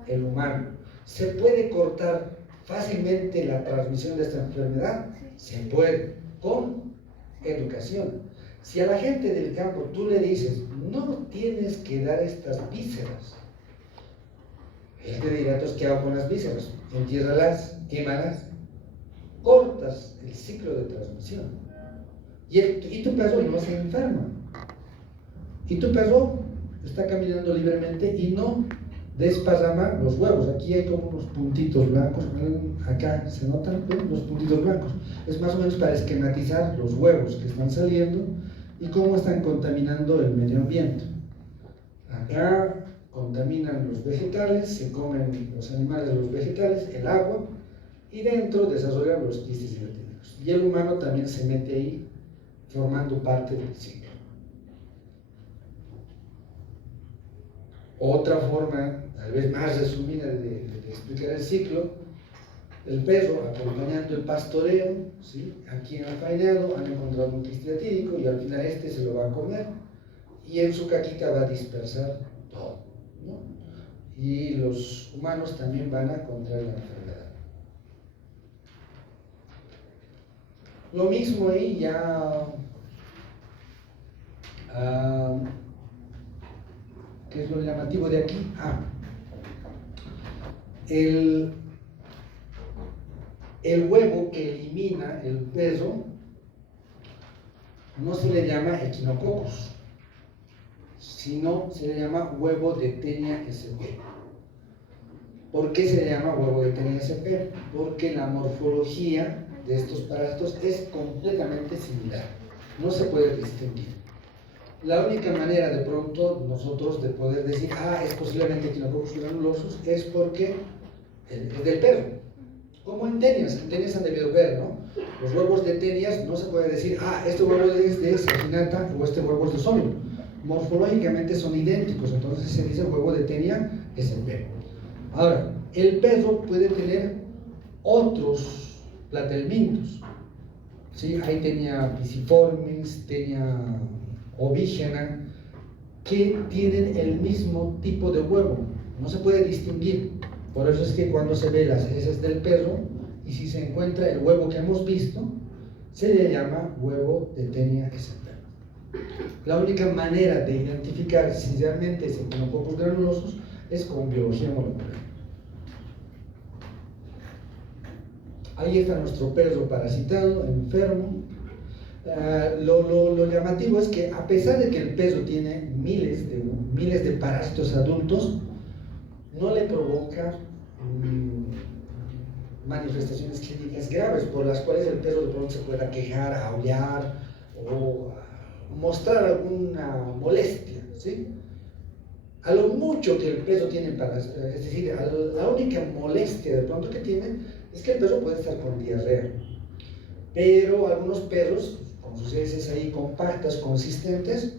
El humano. ¿Se puede cortar fácilmente la transmisión de esta enfermedad? Se puede, con educación. Si a la gente del campo tú le dices, no tienes que dar estas vísceras, él te dirá, entonces, ¿qué hago con las vísceras? Entiérralas, quémalas, cortas el ciclo de transmisión. Y tu perro no se enferma. Y tu perro está caminando libremente y no desparrama los huevos. Aquí hay como unos puntitos blancos, acá se notan los puntitos blancos. Es más o menos para esquematizar los huevos que están saliendo y cómo están contaminando el medio ambiente. Acá contaminan los vegetales, se comen los animales de los vegetales, el agua, y dentro desarrollan los quistes hidratídicos. Y el humano también se mete ahí, formando parte del ciclo. Otra forma, tal vez más resumida de explicar el ciclo: el perro acompañando el pastoreo, ¿sí? Aquí en el faenado han encontrado un quiste hidratídico y al final este se lo va a comer y en su caquita va a dispersar todo, ¿no? Y los humanos también van a contraer la enfermedad. Lo mismo ahí ya, ¿qué es lo llamativo de aquí? El huevo que elimina el perro no se le llama Echinococcus, sino se le llama huevo de Taenia sp. ¿Por qué se le llama huevo de Taenia sp? Porque la morfología de estos parásitos es completamente similar, no se puede distinguir. La única manera de pronto nosotros de poder decir, es posiblemente Echinococcus granulosus, es porque es del perro. Como en tenias han debido ver, ¿no? Los huevos de tenias no se puede decir, este huevo es de Saginata o este huevo es de Solio. Morfológicamente son idénticos, entonces se dice huevo de tenia sp. Ahora, el perro puede tener otros platelmintos, ¿sí? Hay Taenia pisiformis, Taenia ovígena, que tienen el mismo tipo de huevo, no se puede distinguir. Por eso es que cuando se ve las heces del perro y si se encuentra el huevo que hemos visto, se le llama huevo de Taenia sp. La única manera de identificar si realmente es Echinococcus granulosus es con biología molecular. Ahí está nuestro perro parasitado, enfermo. Lo llamativo es que a pesar de que el perro tiene miles de parásitos adultos, no le provoca manifestaciones clínicas graves por las cuales el perro de pronto se pueda quejar, aullar o mostrar alguna molestia, ¿sí? A lo mucho que el perro tiene es decir, la única molestia de pronto que tiene es que el perro puede estar con diarrea, pero algunos perros con sus heces ahí compactas, consistentes,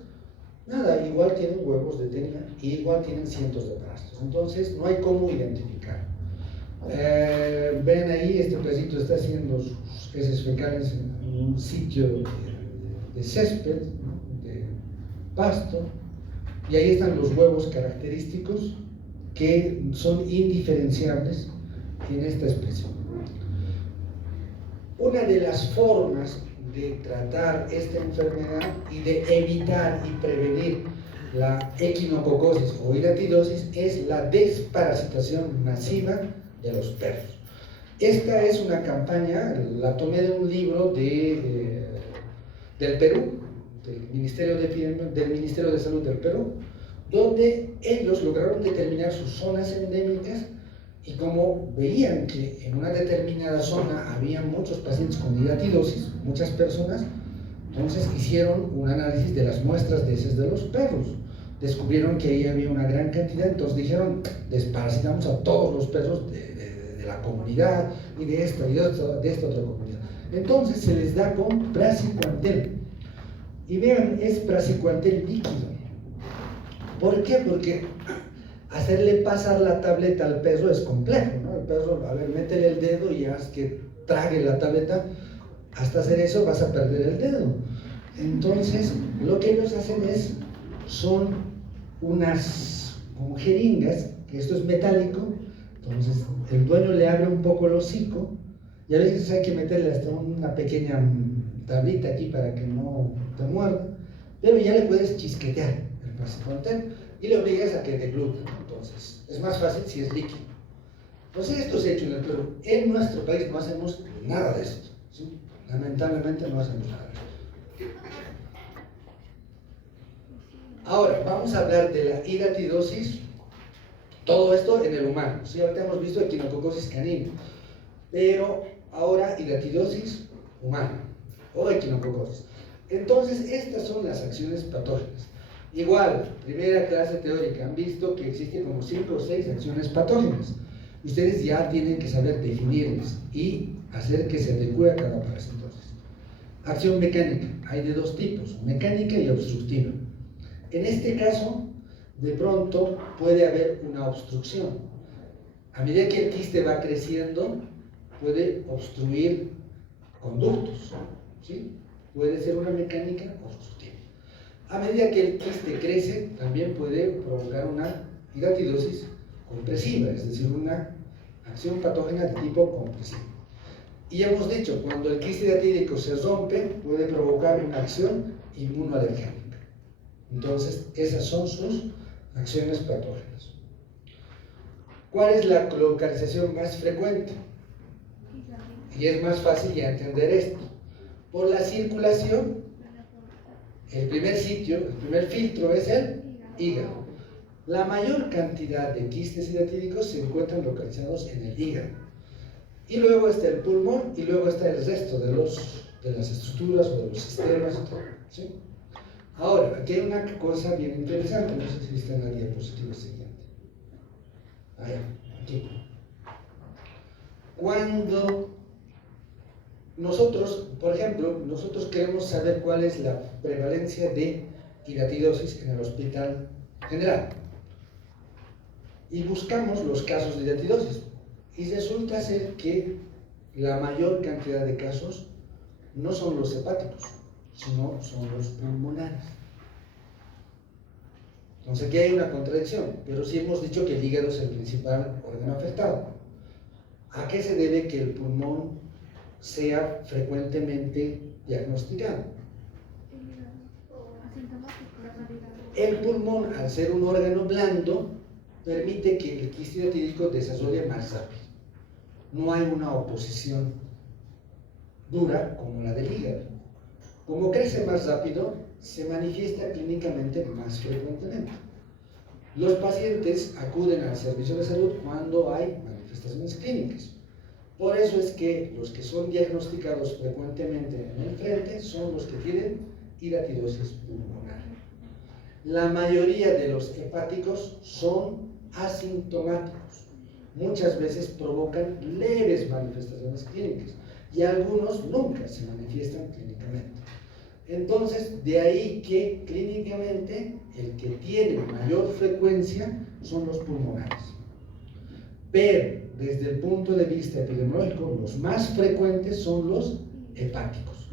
nada, igual tienen huevos de Taenia y igual tienen cientos de parásitos, entonces no hay cómo identificar. Ven ahí, este perrito está haciendo sus heces fecales en un sitio de césped, de pasto, y ahí están los huevos característicos que son indiferenciables en esta especie. Una de las formas de tratar esta enfermedad y de evitar y prevenir la equinococosis o hiratidosis es la desparasitación masiva de los perros. Esta es una campaña, la tomé de un libro del Perú, del Ministerio de Salud del Perú, donde ellos lograron determinar sus zonas endémicas y como veían que en una determinada zona había muchos pacientes con hidatidosis, muchas personas, entonces hicieron un análisis de las muestras de heces de los perros. Descubrieron que ahí había una gran cantidad, entonces dijeron, desparasitamos a todos los perros de la comunidad y de esta otra comunidad. Entonces se les da con praziquantel. Y vean, es praziquantel líquido. ¿Por qué? Porque hacerle pasar la tableta al perro es complejo, ¿no? El perro, a ver, métele el dedo y haz que trague la tableta. Hasta hacer eso vas a perder el dedo. Entonces, lo que ellos hacen son unas como jeringas, que esto es metálico, entonces el dueño le abre un poco el hocico y a veces hay que meterle hasta una pequeña tablita aquí para que no te muerda, pero ya le puedes chisquetear el praziquantel y le obligas a que degluta. Entonces es más fácil si es líquido. Entonces esto se ha hecho en el Perú. En nuestro país no hacemos nada de esto, ¿sí? Lamentablemente no hacemos nada de esto. Ahora vamos a hablar de la hidatidosis, todo esto en el humano, ¿sí? Ahorita hemos visto equinococosis canina, pero ahora hidatidosis humana o equinococosis. Entonces estas son las acciones patógenas. Igual, primera clase teórica, han visto que existen como 5 o 6 acciones patógenas. Ustedes ya tienen que saber definirlas y hacer que se adecue a cada parásito. Entonces, acción mecánica, hay de 2 tipos, mecánica y obstructiva. En este caso, de pronto puede haber una obstrucción. A medida que el quiste va creciendo, puede obstruir conductos, ¿sí? Puede ser una mecánica obstructiva. A medida que el quiste crece, también puede provocar una hidatidosis compresiva, es decir, una acción patógena de tipo compresivo. Y hemos dicho, cuando el quiste hidatídico se rompe, puede provocar una acción inmunoalergénica. Entonces, esas son sus acciones patógenas. ¿Cuál es la localización más frecuente? Y es más fácil ya entender esto. Por la circulación, el primer sitio, el primer filtro es el hígado. La mayor cantidad de quistes hidatídicos se encuentran localizados en el hígado. Y luego está el pulmón y luego está el resto de las estructuras o de los sistemas y todo, ¿sí? Ahora, aquí hay una cosa bien interesante, no sé si está en la diapositiva siguiente. Allá, aquí. Cuando nosotros, por ejemplo, nosotros queremos saber cuál es la prevalencia de hidatidosis en el hospital general y buscamos los casos de hidatidosis y resulta ser que la mayor cantidad de casos no son los hepáticos, sino son los pulmonares. Entonces aquí hay una contradicción, pero sí hemos dicho que el hígado es el principal órgano afectado. ¿A qué se debe que el pulmón sea frecuentemente diagnosticado? El pulmón, al ser un órgano blando, permite que el quiste hidatídico desarrolle más rápido. No hay una oposición dura como la del hígado. Como crece más rápido, se manifiesta clínicamente más frecuentemente. Los pacientes acuden al servicio de salud cuando hay manifestaciones clínicas. Por eso es que los que son diagnosticados frecuentemente en el frente son los que tienen hidatidosis pulmonar. La mayoría de los hepáticos son asintomáticos. Muchas veces provocan leves manifestaciones clínicas y algunos nunca se manifiestan clínicamente. Entonces, de ahí que clínicamente el que tiene mayor frecuencia son los pulmonares. Pero desde el punto de vista epidemiológico, los más frecuentes son los hepáticos.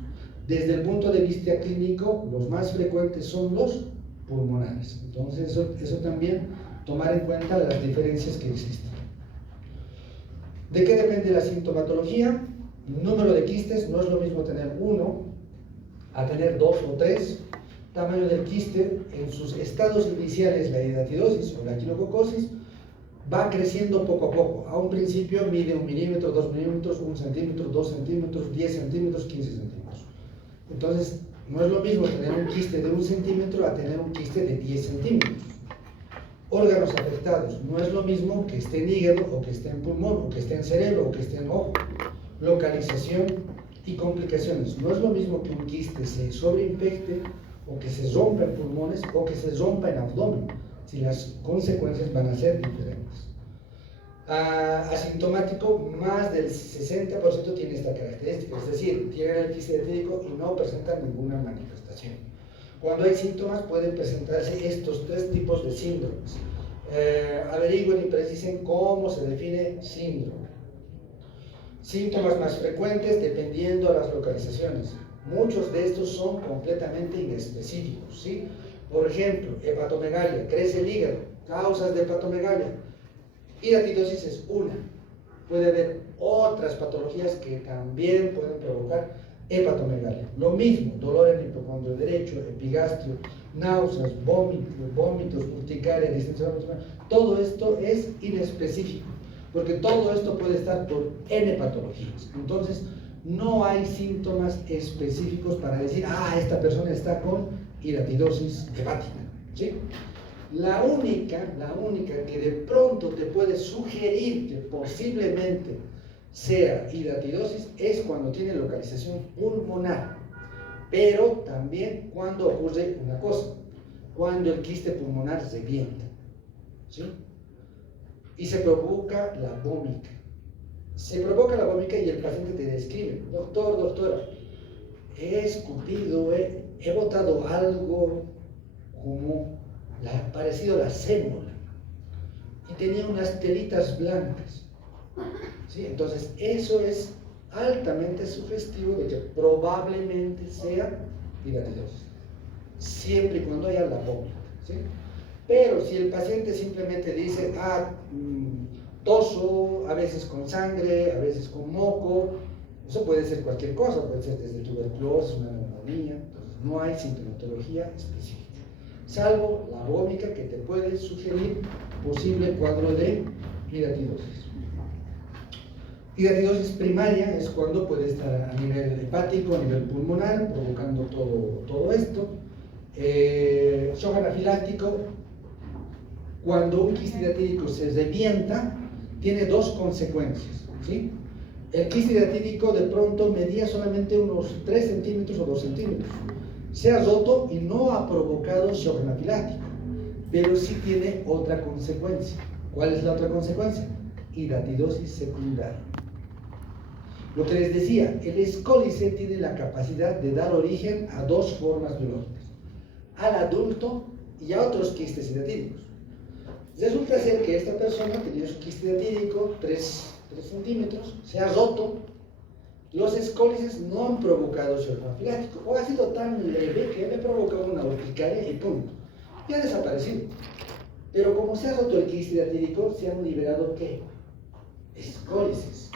Desde el punto de vista clínico, los más frecuentes son los pulmonares. Entonces, eso también tomar en cuenta las diferencias que existen. ¿De qué depende la sintomatología? Número de quistes, no es lo mismo tener 1 a tener 2 o 3. Tamaño del quiste, en sus estados iniciales, la hidatidosis o la equinococosis, va creciendo poco a poco. A un principio mide 1 milímetro, 2 milímetros, 1 centímetro, 2 centímetros, 10 centímetros, 15 centímetros. Entonces, No es lo mismo tener un quiste de 1 centímetro a tener un quiste de 10 centímetros. Órganos afectados, no es lo mismo que esté en hígado, o que esté en pulmón, o que esté en cerebro, o que esté en ojo. Localización y complicaciones, no es lo mismo que un quiste se sobreinfecte, o que se rompa en pulmones, o que se rompa en abdomen, si las consecuencias van a ser diferentes. Asintomático, más del 60% tiene esta característica, es decir, tienen el quiste diatídico y no presentan ninguna manifestación. Cuando hay síntomas pueden presentarse estos 3 tipos de síndromes. Averigüen y precisen cómo se define síndrome. Síntomas más frecuentes dependiendo de las localizaciones. Muchos de estos son completamente inespecíficos, ¿sí? Por ejemplo, hepatomegalia, crece el hígado, causas de hepatomegalia. Hidatidosis es una. Puede haber otras patologías que también pueden provocar hepatomegalia. Lo mismo, dolor en el hipocondrio derecho, epigastrio, náuseas, vómitos, urticaria, distensión, todo esto es inespecífico, porque todo esto puede estar por N patologías. Entonces, no hay síntomas específicos para decir, esta persona está con hidatidosis hepática, ¿sí? La única que de pronto te puede sugerir que posiblemente sea hidatidosis es cuando tiene localización pulmonar, pero también cuando ocurre una cosa, cuando el quiste pulmonar revienta, ¿sí? Y se provoca la vómica. Se provoca la vómica y el paciente te describe, doctor, doctora, he escupido, he botado algo como parecido a la sémola y tenía unas telitas blancas, ¿sí? Entonces eso es altamente sugestivo de que probablemente sea hidatidosis, siempre y cuando haya la vómita, ¿sí? Pero si el paciente simplemente dice, toso, a veces con sangre, a veces con moco, eso puede ser cualquier cosa, puede ser desde tuberculosis, una neumonía, entonces no hay sintomatología específica, salvo la vómica que te puede sugerir posible cuadro de hidatidosis. Hidatidosis primaria es cuando puede estar a nivel hepático, a nivel pulmonar, provocando todo esto. Shock anafiláctico, cuando un quiste hidatídico se revienta, tiene 2 consecuencias, ¿sí? El quiste hidatídico de pronto medía solamente unos 3 centímetros o 2 centímetros. Se ha roto y no ha provocado shock anafiláctico, pero sí tiene otra consecuencia. ¿Cuál es la otra consecuencia? Hidatidosis secundaria. Lo que les decía, el escólice tiene la capacidad de dar origen a 2 formas biológicas, al adulto y a otros quistes hidatídicos. Resulta ser que esta persona tenía su quiste hidatídico 3 centímetros, se ha roto, los escólices no han provocado shock anafiláctico, o ha sido tan leve que le provocó una urticaria y punto, y ha desaparecido. Pero como se ha roto el quiste hidatídico, se han liberado ¿qué? Escólices.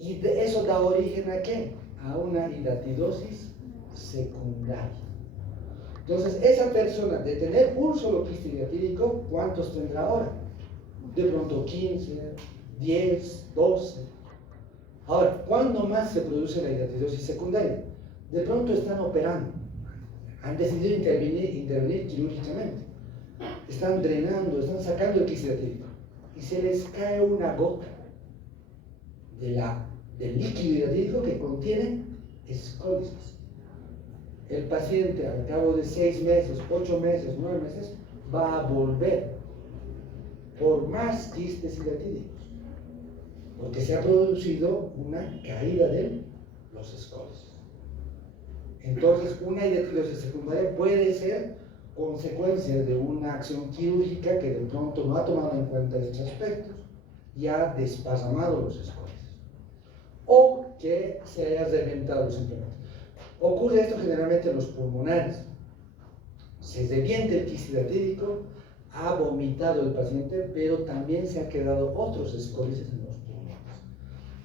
Y eso da origen ¿a qué? A una hidatidosis secundaria. Entonces, esa persona, de tener un solo quiste hidatídico, ¿cuántos tendrá ahora? De pronto 15, 10, 12. Ahora, ¿cuándo más se produce la hidatidosis secundaria? De pronto están operando, han decidido intervenir quirúrgicamente, están drenando, están sacando el quiste hidatídico y se les cae una gota del líquido hidatídico que contiene escólices. El paciente al cabo de 6 meses, 8 meses, 9 meses va a volver por más quistes hidatídicos, porque se ha producido una caída de los escólices. Entonces, una hidatidosis secundaria puede ser consecuencia de una acción quirúrgica que de pronto no ha tomado en cuenta estos aspectos y ha desparramado los escólices, o que se haya reventado simplemente. Ocurre esto generalmente en los pulmonares. Se revienta el quiste hidatídico, ha vomitado el paciente, pero también se han quedado otros escólices en los pulmones.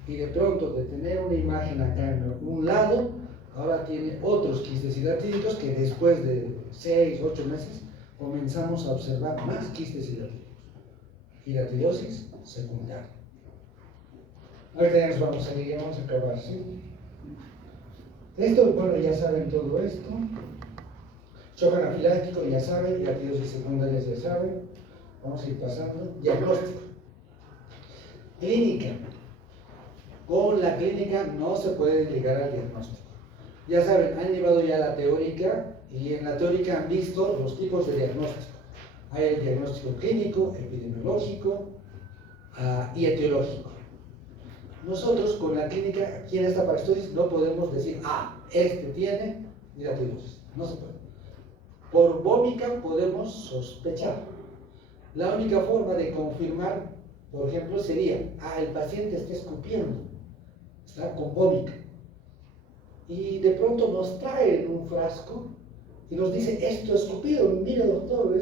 Y de pronto, de tener una imagen acá en un lado, ahora tiene otros quistes hidatídicos que después de 6, 8 meses comenzamos a observar más quistes hidatídicos. Hidatidosis secundaria. Ahorita ya nos vamos a ir, ya vamos a acabar, ¿sí? Esto, bueno, ya saben todo esto. Shock anafiláctico, ya saben, y acidosis secundarias, ya saben. Vamos a ir pasando. Diagnóstico. Clínica. Con la clínica no se puede llegar al diagnóstico. Ya saben, han llevado ya la teórica y en la teórica han visto los tipos de diagnóstico. Hay el diagnóstico clínico, epidemiológico y etiológico. Nosotros con la clínica aquí en esta paraestosis no podemos decir, este tiene hidratidosis. No se puede. Por vómica podemos sospechar. La única forma de confirmar, por ejemplo, sería, el paciente está escupiendo, está con vómica. Y de pronto nos trae en un frasco y nos dice, esto escupido, mire doctor,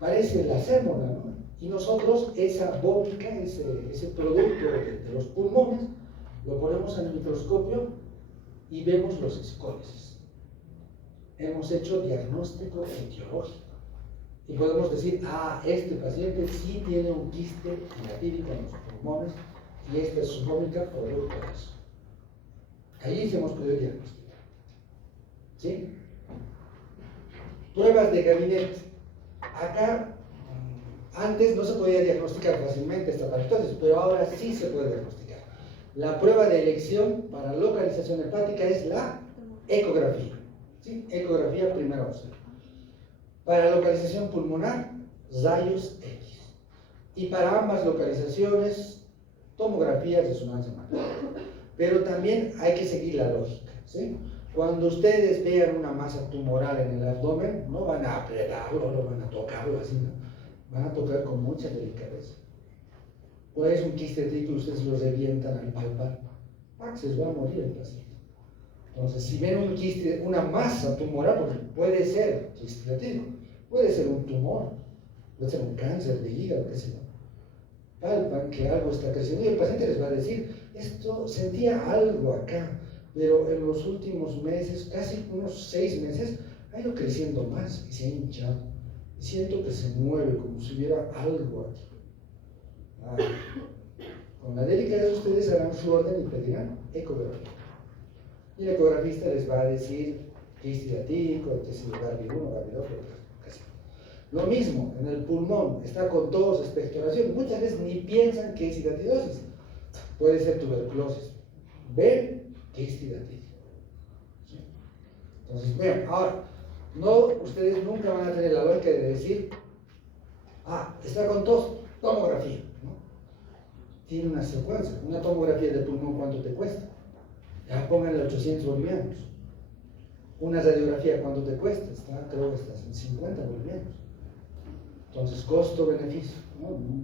parece la sémola, ¿no? Y nosotros esa vómica, ese producto de los pulmones, lo ponemos al microscopio y vemos los escorios. Hemos hecho diagnóstico etiológico. Y podemos decir, este paciente sí tiene un quiste hidratídico en los pulmones y esta es su vómica producto de eso. Allí sí hemos podido diagnosticar. ¿Sí? Pruebas de gabinete. Acá, antes no se podía diagnosticar fácilmente esta paraestosis, pero ahora sí se puede diagnosticar. La prueba de elección para localización hepática es la ecografía. ¿Sí? Ecografía, primera opción. Para localización pulmonar, rayos X. Y para ambas localizaciones, tomografías, resonancia magnética. Pero también hay que seguir la lógica, ¿sí? Cuando ustedes vean una masa tumoral en el abdomen, no van a apretarlo, no van a tocarlo así, ¿no? Van a tocar con mucha delicadeza. Por ahí es un quiste hidratídico y ustedes lo revientan al palpar, se va a morir el paciente. Entonces, si ven un quiste, una masa tumoral, porque puede ser quiste hidratídico, puede ser un tumor, puede ser un cáncer de hígado, qué sé yo. Palpan que algo está creciendo y el paciente les va a decir, esto sentía algo acá, pero en los últimos meses, casi unos 6 meses, ha ido creciendo más y se ha hinchado. Y siento que se mueve como si hubiera algo aquí. Con la delicadeza ustedes harán su orden y pedirán ecografía. Y el ecografista les va a decir quiste hidratídico, que si Garbi 1, Garbi 2, casi. Lo mismo, en el pulmón, está con tos, expectoración. Muchas veces ni piensan que es hidratidosis. Puede ser tuberculosis. Ven quiste hidratídico. ¿Sí? Entonces, vean, ahora, ustedes nunca van a tener la lógica de decir, está con tos, tomografía, ¿no? Tiene una secuencia. Una tomografía de pulmón, ¿cuánto te cuesta? Ya pónganle 800 bolivianos. Una radiografía, ¿cuánto te cuesta? Creo que estás en 50 bolivianos. Entonces, costo-beneficio.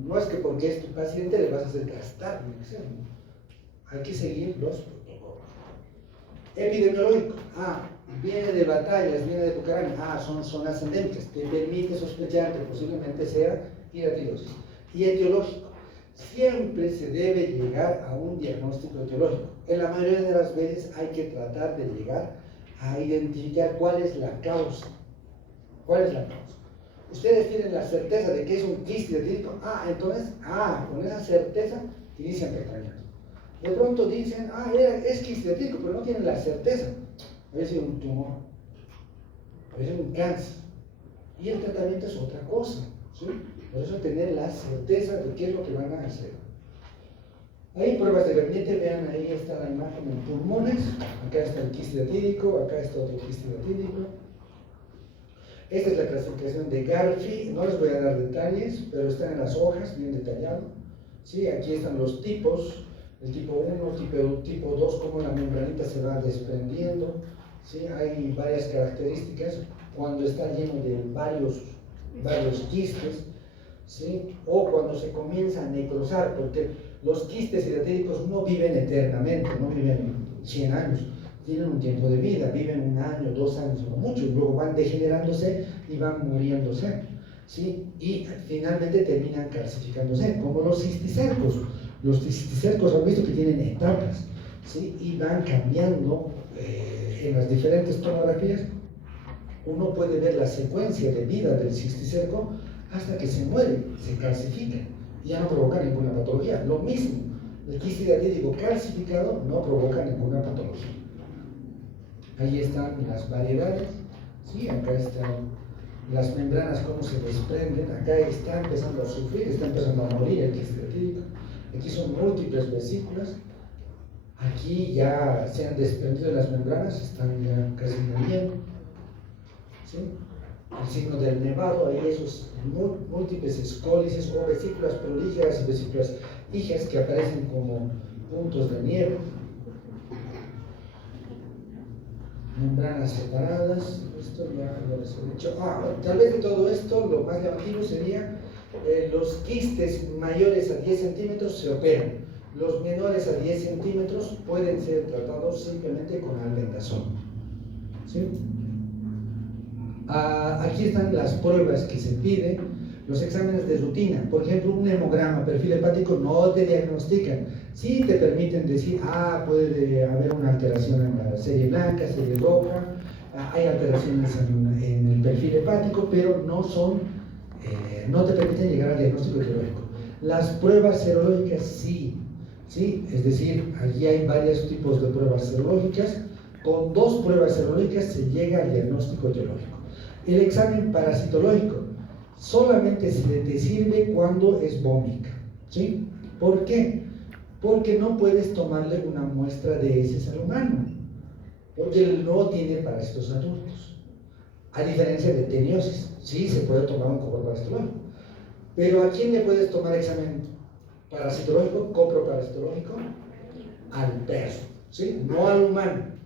No es que porque es tu paciente le vas a hacer gastar, ¿no? Hay que seguir los protocolos. Epidemiológico. Viene de batallas, viene de Bucaramanga. Son zonas endémicas. Te permite sospechar que posiblemente sea hidratidosis. Y etiológico. Siempre se debe llegar a un diagnóstico etiológico. En la mayoría de las veces hay que tratar de llegar a identificar cuál es la causa. ¿Cuál es la causa? Ustedes tienen la certeza de que es un quiste hidratídico. Entonces, con esa certeza inician tratamiento. De pronto dicen, es quiste hidratídico, pero no tienen la certeza. A veces es un tumor, a veces es un cáncer. Y el tratamiento es otra cosa, ¿sí? Por eso tener la certeza de qué es lo que van a hacer. Hay pruebas de gabinete, vean, ahí está la imagen en pulmones. Acá está el quiste hidratídico, acá está otro quiste hidratídico. Esta es la clasificación de Garfi, no les voy a dar detalles, pero están en las hojas, bien detallado. ¿Sí? Aquí están los tipos, el tipo 1, tipo 2, cómo la membranita se va desprendiendo. ¿Sí? Hay varias características cuando está lleno de varios quistes, ¿sí? O cuando se comienza a necrosar, porque los quistes hidratídicos no viven eternamente, no viven 100 años. Tienen un tiempo de vida, viven 1 año, 2 años o mucho, y luego van degenerándose y van muriéndose, ¿sí? Y finalmente terminan calcificándose, como los cisticercos. Los cisticercos han visto que tienen etapas, ¿sí? Y van cambiando en las diferentes tomografías. Uno puede ver la secuencia de vida del cisticerco hasta que se muere, se calcifica y ya no provoca ninguna patología. Lo mismo, el quiste hidratídico calcificado no provoca ninguna patología. Ahí están las variedades, ¿sí? Acá están las membranas, cómo se desprenden. Acá está empezando a sufrir, está empezando a morir el quiste atídico. Aquí son múltiples vesículas. Aquí ya se han desprendido las membranas, están ya casi muriendo, ¿sí? El signo del nevado, ahí esos múltiples escólices o vesículas prolígeras y vesículas ígeas que aparecen como puntos de nieve. Membranas separadas, esto ya lo les he dicho. Tal vez de todo esto lo más llamativo sería los quistes mayores a 10 centímetros se operan, los menores a 10 centímetros pueden ser tratados simplemente con albendazol, ¿sí? Aquí están las pruebas que se piden, los exámenes de rutina. Por ejemplo, un hemograma, perfil hepático, no te diagnostican. Sí te permiten decir, puede haber una alteración en la serie blanca, serie roja, hay alteraciones en el perfil hepático, pero no son, no te permiten llegar al diagnóstico etiológico. Las pruebas serológicas sí, es decir, allí hay varios tipos de pruebas serológicas. Con 2 pruebas serológicas se llega al diagnóstico etiológico. El examen parasitológico solamente te sirve cuando es vómica, ¿sí? ¿Por qué? Porque no puedes tomarle una muestra de heces al humano, porque él no tiene parásitos adultos. A diferencia de teniosis, sí se puede tomar un copro parasitológico. Pero ¿a quién le puedes tomar examen parasitológico, copro parasitológico? Al perro, ¿sí? No al humano.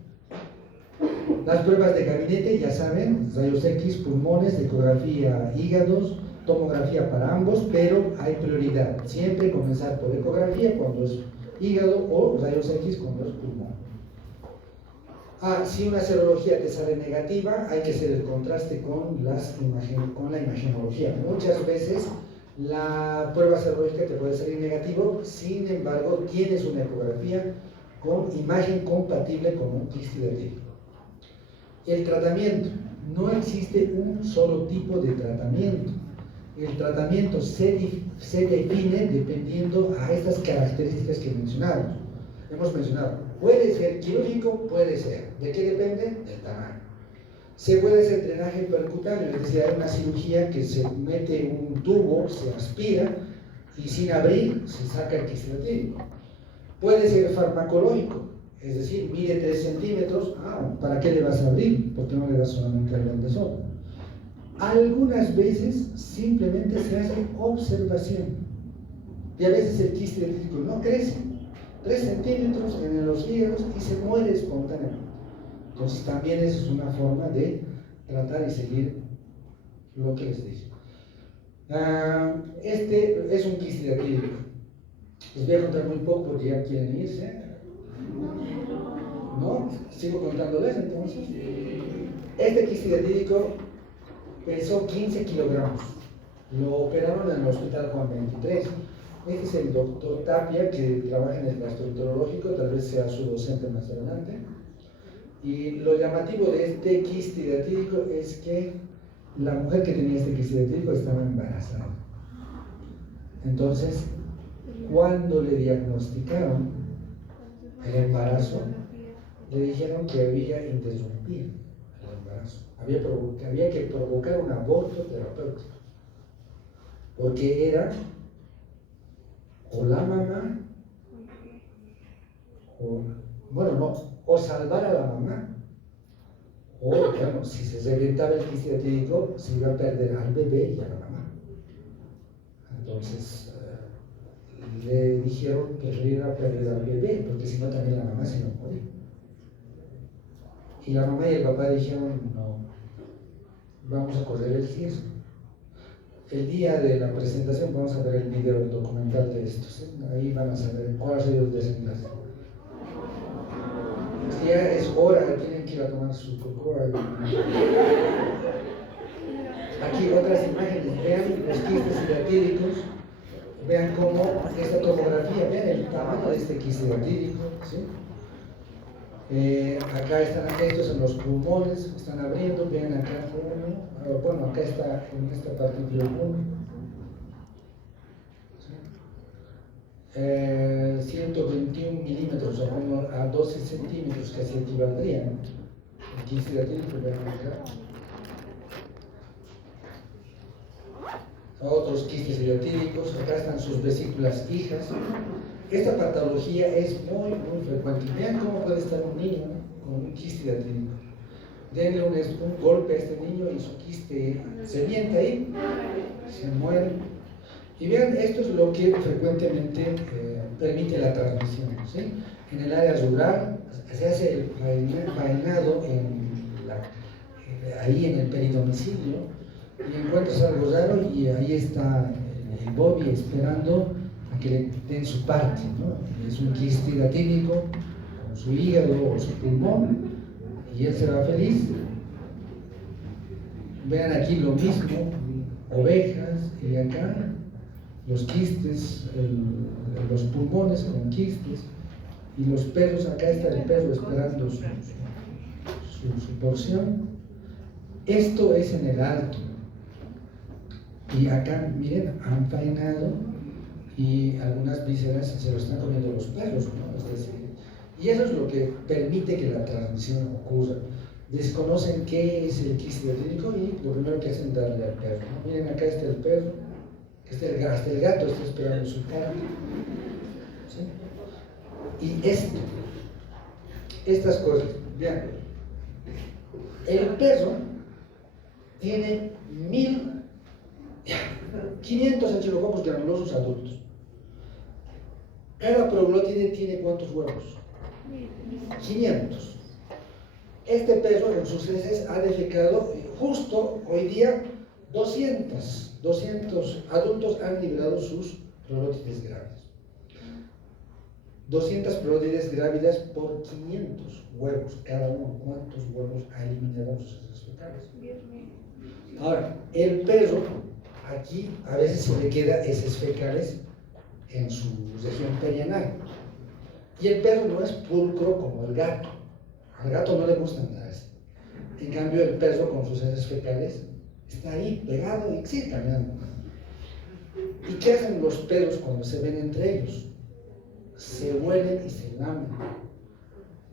Las pruebas de gabinete, ya saben, rayos X, pulmones, ecografía, hígados, tomografía para ambos, pero hay prioridad. Siempre comenzar por ecografía cuando es hígado o rayos X cuando es pulmón. Si una serología te sale negativa, hay que hacer el contraste con la imagenología. Muchas veces la prueba serológica te puede salir negativo, sin embargo, tienes una ecografía con imagen compatible con un quiste atídico. El tratamiento. No existe un solo tipo de tratamiento. El tratamiento se define dependiendo a estas características que hemos mencionado. Puede ser quirúrgico, puede ser. ¿De qué depende? Del tamaño. Se puede hacer drenaje percutáneo, es decir, hay una cirugía que se mete un tubo, se aspira y sin abrir se saca el quiste atídico. Puede ser farmacológico, es decir, mide 3 centímetros, ¿para qué le vas a abrir? ¿Por qué no le das solamente albendazol? Algunas veces simplemente se hace observación y a veces el quiste atídico no crece, 3 centímetros en los hígados y se muere espontáneamente. Entonces también esa es una forma de tratar y seguir lo que les dije. Este es un quiste atídico. Les voy a contar muy poco porque ya quieren irse. ¿No? ¿Sigo contándoles entonces? Este quiste atídico pesó 15 kilogramos. Lo operaron en el Hospital Juan 23. Este es el doctor Tapia, que trabaja en el gastroenterológico, tal vez sea su docente más adelante. Y lo llamativo de este quiste atídico es que la mujer que tenía este quiste atídico estaba embarazada. Entonces, cuando le diagnosticaron el embarazo, le dijeron que había interrumpido el embarazo, había que provocar un aborto terapéutico, porque era o la mamá, o salvar a la mamá, o bueno, si se reventaba el quiste atídico, se iba a perder al bebé y a la mamá. Entonces, le dijeron que iba a perder al bebé, porque si no también la mamá se iba a morir. Y la mamá y el papá dijeron, no, vamos a correr el riesgo. El día de la presentación vamos a ver el video, el documental de esto, ¿sí? Ahí van a saber cuál ha sido el desenlace. Ya es hora, tienen que ir a tomar su cocoa. Aquí otras imágenes, vean los quistes atídicos, vean cómo esta tomografía, vean el tamaño de este quiste atídico, ¿sí? Acá están estos en los pulmones, están abriendo, vean acá uno, bueno, acá está en esta partícula 121 milímetros, o a 12 centímetros, casi equivaldrían. el quiste diatírico, vean acá. Otros quistes diatíricos, acá están sus vesículas hijas. Esta patología es muy frecuente. Vean cómo puede estar un niño, ¿no?, con un quiste diatírico. Denle un golpe a este niño y su quiste se mienta ahí, se muere. Y vean, esto es lo que frecuentemente permite la transmisión, ¿sí? En el área rural se hace el faenado ahí en el peridomicilio, y encuentras algo raro y ahí está el Bobby esperando a que le den su parte, ¿no? Es un quiste diatírico con su hígado o su pulmón y él será feliz. Vean aquí lo mismo, ovejas, y acá los quistes, los pulmones con quistes, y los perros, acá está el perro esperando su porción. Esto es en el alto. Y acá, miren, han faenado y algunas vísceras se lo están comiendo los perros, ¿no? Es decir, y eso es lo que permite que la transmisión ocurra. Desconocen qué es el quiste diatírico y lo primero que hacen es darle al perro, ¿no? Miren, acá está el perro, hasta el gato está esperando su carne, ¿sí? Y estas cosas, vean, el perro tiene 1500 enterococos granulosos adultos. Cada proglótide tiene ¿cuántos huevos? 500. Este perro en sus heces ha defecado justo hoy día 200 adultos han liberado sus proglótides grávidas. 200 proglótides grávidas por 500 huevos cada uno. ¿Cuántos huevos ha eliminado sus heces fecales? Ahora, el perro, aquí a veces se le queda heces fecales en su región perianal. Y el perro no es pulcro como el gato. Al gato no le gusta nada eso. En cambio, el perro con sus heces fecales está ahí pegado y sigue caminando. ¿Y qué hacen los perros cuando se ven entre ellos? Se huelen y se lamen,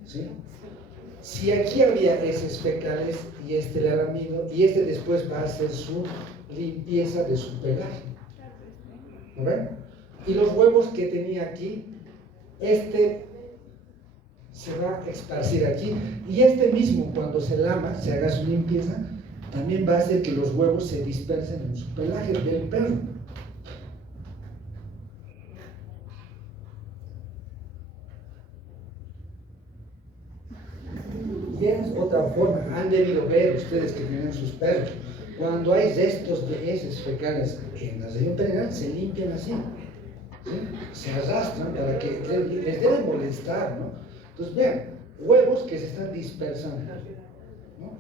¿sí? Si aquí había heces fecales y este le ha lamido, y este después va a hacer su limpieza de su pelaje, ¿no ven? Y los huevos que tenía aquí, este se va a esparcir aquí, y este mismo cuando se lama, se haga su limpieza, también va a hacer que los huevos se dispersen en su pelaje del perro. Y es otra forma, han debido ver ustedes que tienen sus perros, cuando hay restos de heces fecales en la región perianal, se limpian así, ¿sí? Se arrastran para que les debe molestar, ¿no? Entonces vean, huevos que se están dispersando, ¿no?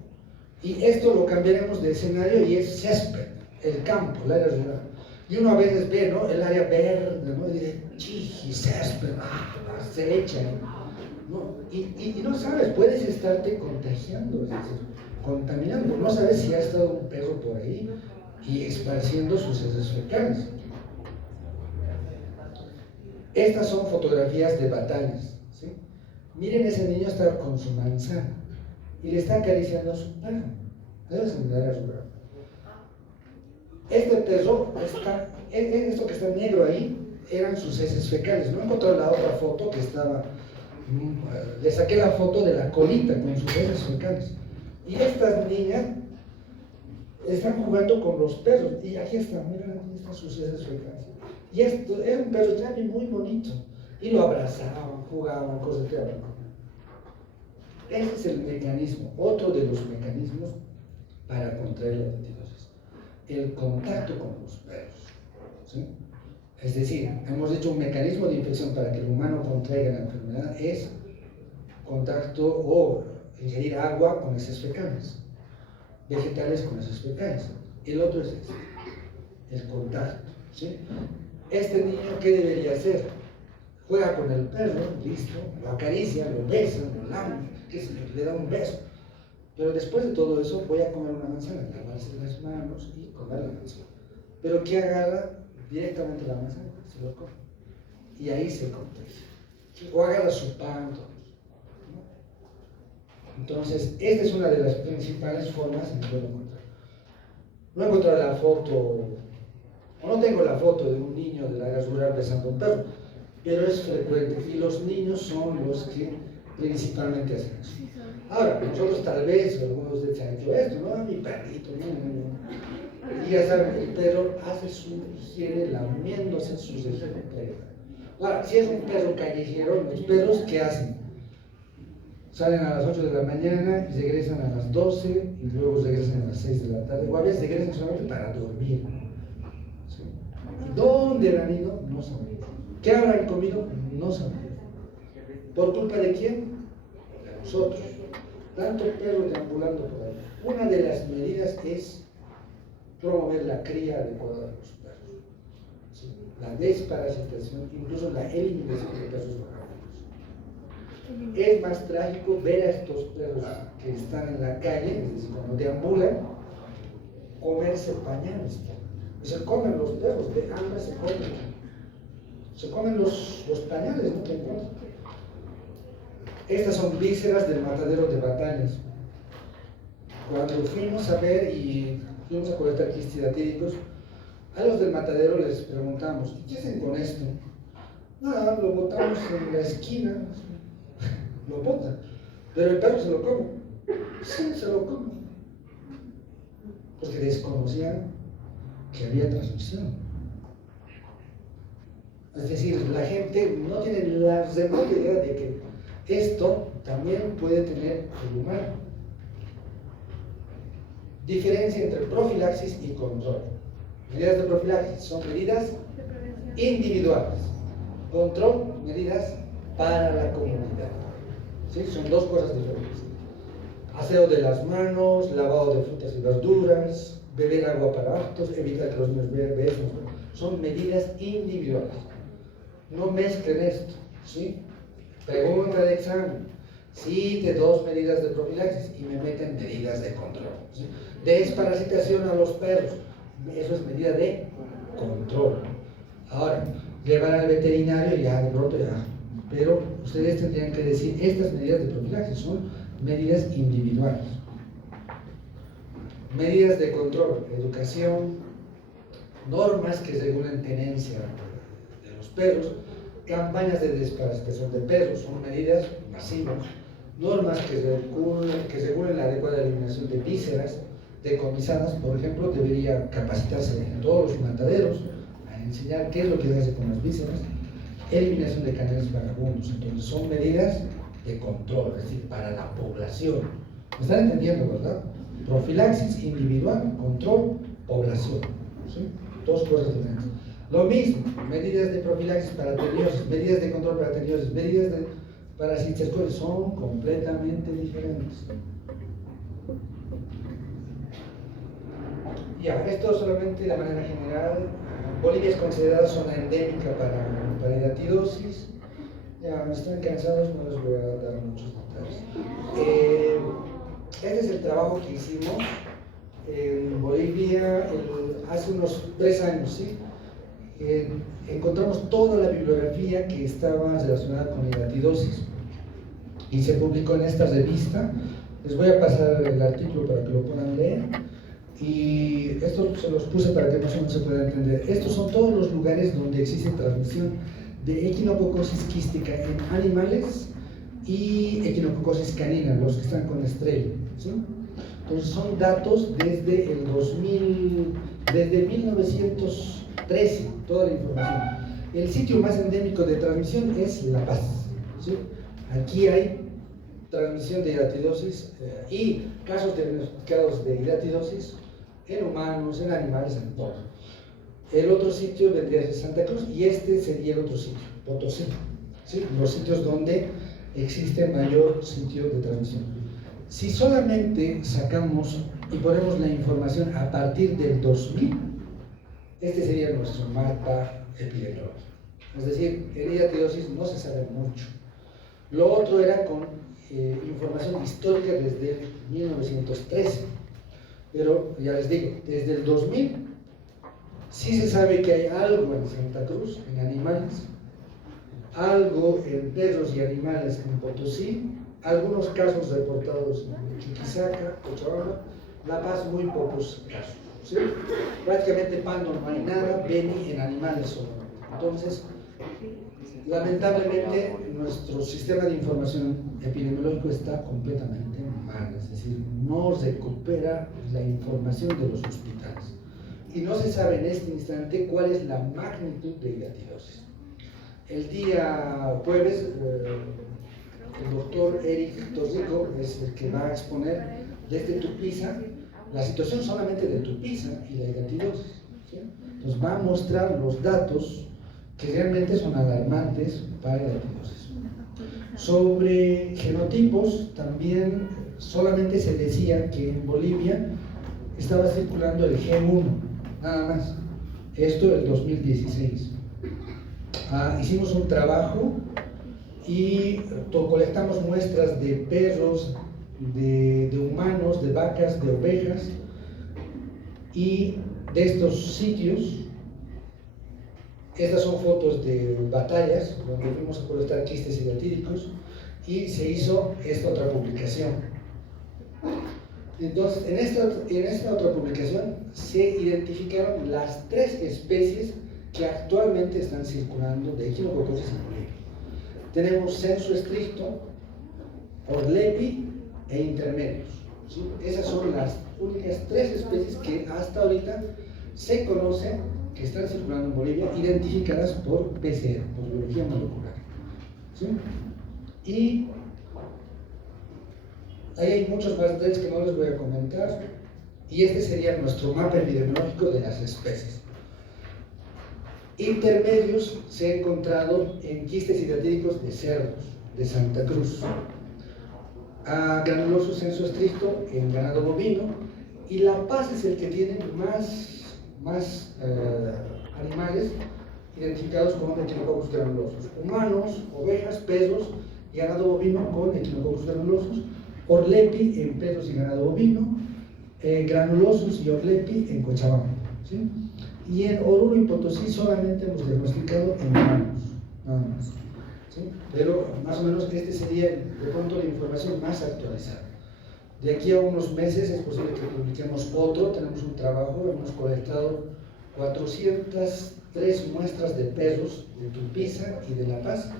Y esto lo cambiaremos de escenario y es césped, el campo, el área rural. Y uno a veces ve, ¿no?, el área verde, ¿no?, y dice, chiji, césped, se echa, ¿no? Y no sabes, puedes estarte contagiando, es decir, contaminando. No sabes si ha estado un perro por ahí y esparciendo sus heces fecales. Estas son fotografías de batallas, ¿sí? Miren, ese niño está con su manzana y le está acariciando a su perro. Debe ser un área rural. Este perro está, esto que está negro ahí, eran sus heces fecales. No encontré la otra foto que estaba, le saqué la foto de la colita con sus heces fecales. Y estas niñas están jugando con los perros. Y aquí están, miren, aquí están sus heces fecales. Y esto era un perro también muy bonito. Y lo abrazaban, jugaban, cosas que hablan con él. Ese es el mecanismo, otro de los mecanismos para contraer la dentidosis. El contacto con los perros, ¿sí? Es decir, hemos dicho un mecanismo de infección para que el humano contraiga la enfermedad es contacto o ingerir agua con heces fecales, vegetales con heces fecales. El otro es el contacto, ¿sí? Este niño, ¿qué debería hacer? Juega con el perro, listo, lo acaricia, lo besa, lo lame, le da un beso. Pero después de todo eso, voy a comer una manzana, lavarse las manos y comer la manzana. Pero que agarra directamente la manzana, se lo come. Y ahí se contagia. O agarra su pan, ¿no? Entonces, esta es una de las principales formas en que puedo encontrar. No encontrar la foto, o no tengo la foto de un niño de la área rural besando a un perro, pero es frecuente y los niños son los que principalmente hacen eso. Ahora, nosotros tal vez, algunos de ustedes han hecho esto, ¿no? Mi perrito, ¿no? Y ya saben, el perro hace quiere lamiéndose sus desechos. Ahora, si es un perro callejero, los perros, ¿qué hacen? Salen a las 8 de la mañana y regresan a las 12 y luego regresan a las 6 de la tarde, o a veces regresan solamente para dormir. ¿Sí? ¿Y dónde han ido? No sabemos. ¿Qué habrán comido? No sabemos. ¿Por culpa de quién? De nosotros. Tanto perro deambulando por ahí. Una de las medidas es promover la cría adecuada de los perros. ¿Sí? La desparasitación, incluso la eliminación de perros vagabundos. Es más trágico ver a estos perros que están en la calle, es decir, cuando deambulan, comerse pañales. Se comen los perros, de hambre se comen. Se comen los pañales, ¿no? Estas son vísceras del matadero de Bataños. Cuando fuimos a ver y fuimos a colectar quistidatíricos, a los del matadero les preguntamos, ¿y qué hacen con esto? Nada, lo botamos en la esquina, lo botan, pero el perro se lo come. Sí, se lo come. Porque desconocían que había transmisión. Es decir, la gente no tiene la remota idea de que esto también puede tener el humano. Diferencia entre profilaxis y control. Medidas de profilaxis son medidas individuales. Control, medidas para la comunidad. ¿Sí? Son dos cosas diferentes. Aseo de las manos, lavado de frutas y verduras, beber agua para actos, evitar que los niños beban. Son medidas individuales. No mezclen esto. ¿Sí? Pregunta de examen. Cite dos medidas de profilaxis y me meten medidas de control. ¿Sí? Desparasitación a los perros. Eso es medida de control. Ahora, llevar al veterinario ya de pronto ya. Pero ustedes tendrían que decir, estas medidas de profilaxis son medidas individuales. Medidas de control, educación, normas que regulen tenencia de los perros, campañas de desparasitación de perros, son medidas masivas, normas que regulen la adecuada eliminación de vísceras decomisadas, por ejemplo, debería capacitarse en todos los mataderos a enseñar qué es lo que se hace con las vísceras, eliminación de canales vagabundos. Entonces son medidas de control, es decir, para la población. ¿Me están entendiendo, verdad? Profilaxis individual, control, población. ¿Sí? Dos cosas diferentes. Lo mismo, medidas de profilaxis para teniosis, medidas de control para teniosis, medidas de parasitación son completamente diferentes. Ya, esto solamente de manera general. Bolivia es considerada zona endémica para hidatidosis. Ya, me están cansados, no les voy a dar muchos detalles. Este es el trabajo que hicimos en Bolivia hace unos 3 años, ¿sí? Encontramos toda la bibliografía que estaba relacionada con hidatidosis y se publicó en esta revista. Les voy a pasar el artículo para que lo puedan leer. Y esto se los puse para que más o menos se pueda entender. Estos son todos los lugares donde existe transmisión de equinococosis quística en animales y equinococosis canina, los que están con estrella, ¿sí? Entonces son datos desde el 2000, desde 1913, toda la información. El sitio más endémico de transmisión es La Paz, ¿sí? Aquí hay transmisión de hidatidosis y casos diagnosticados de hidatidosis en humanos, en animales, en todo. El otro sitio vendría a ser Santa Cruz y este sería el otro sitio, Potosí, ¿sí? Los sitios donde existe mayor sitio de transmisión. Si solamente sacamos y ponemos la información a partir del 2000, este sería nuestro mapa epidemiológico. Es decir, en hidatidosis no se sabe mucho. Lo otro era con información histórica desde 1913. Pero ya les digo, desde el 2000 sí se sabe que hay algo en Santa Cruz, en animales, algo en perros y animales en Potosí, algunos casos reportados en Chuquisaca, Cochabamba, La Paz muy pocos casos, ¿sí? Prácticamente Pando no hay nada, Beni en animales solamente. Entonces, lamentablemente nuestro sistema de información epidemiológico está completamente mal, es decir, no recupera la información de los hospitales y no se sabe en este instante cuál es la magnitud de hidatidosis. El día jueves, el doctor Eric Torrico es el que va a exponer desde Tupiza la situación solamente de Tupiza y la hidatidosis, ¿sí? Entonces va a mostrar los datos que realmente son alarmantes para la hidatidosis. Sobre genotipos, también solamente se decía que en Bolivia estaba circulando el G1, nada más. Esto en 2016. Hicimos un trabajo y colectamos muestras de perros, de humanos, de vacas, de ovejas, y de estos sitios. Estas son fotos de batallas donde fuimos a colectar quistes hidatídicos y se hizo esta otra publicación. Entonces, en esta otra publicación se identificaron las 3 especies que actualmente están circulando de equinococosis en Bolivia. Tenemos censo estricto, orlepi e intermedios, ¿sí? Esas son las únicas 3 especies que hasta ahorita se conocen que están circulando en Bolivia, identificadas por PCR, por biología molecular, ¿sí? Y ahí hay muchos más detalles que no les voy a comentar, y este sería nuestro mapa epidemiológico de las especies. Intermedios se ha encontrado en quistes hidatídicos de cerdos, de Santa Cruz, granuloso censo estricto en ganado bovino, y La Paz es el que tiene más animales identificados con equinococcus granulosos: humanos, ovejas, perros y ganado bovino con equinococcus granulosos, orlepi en perros y ganado bovino, granulosos y orlepi en Cochabamba, ¿sí? Y en Oruro y Potosí solamente hemos diagnosticado en humanos, nada más, ¿sí? Pero más o menos este sería de pronto la información más actualizada. De aquí a unos meses es posible que publiquemos otro. Tenemos un trabajo, hemos colectado 403 muestras de perros de Tupiza y de La Paz,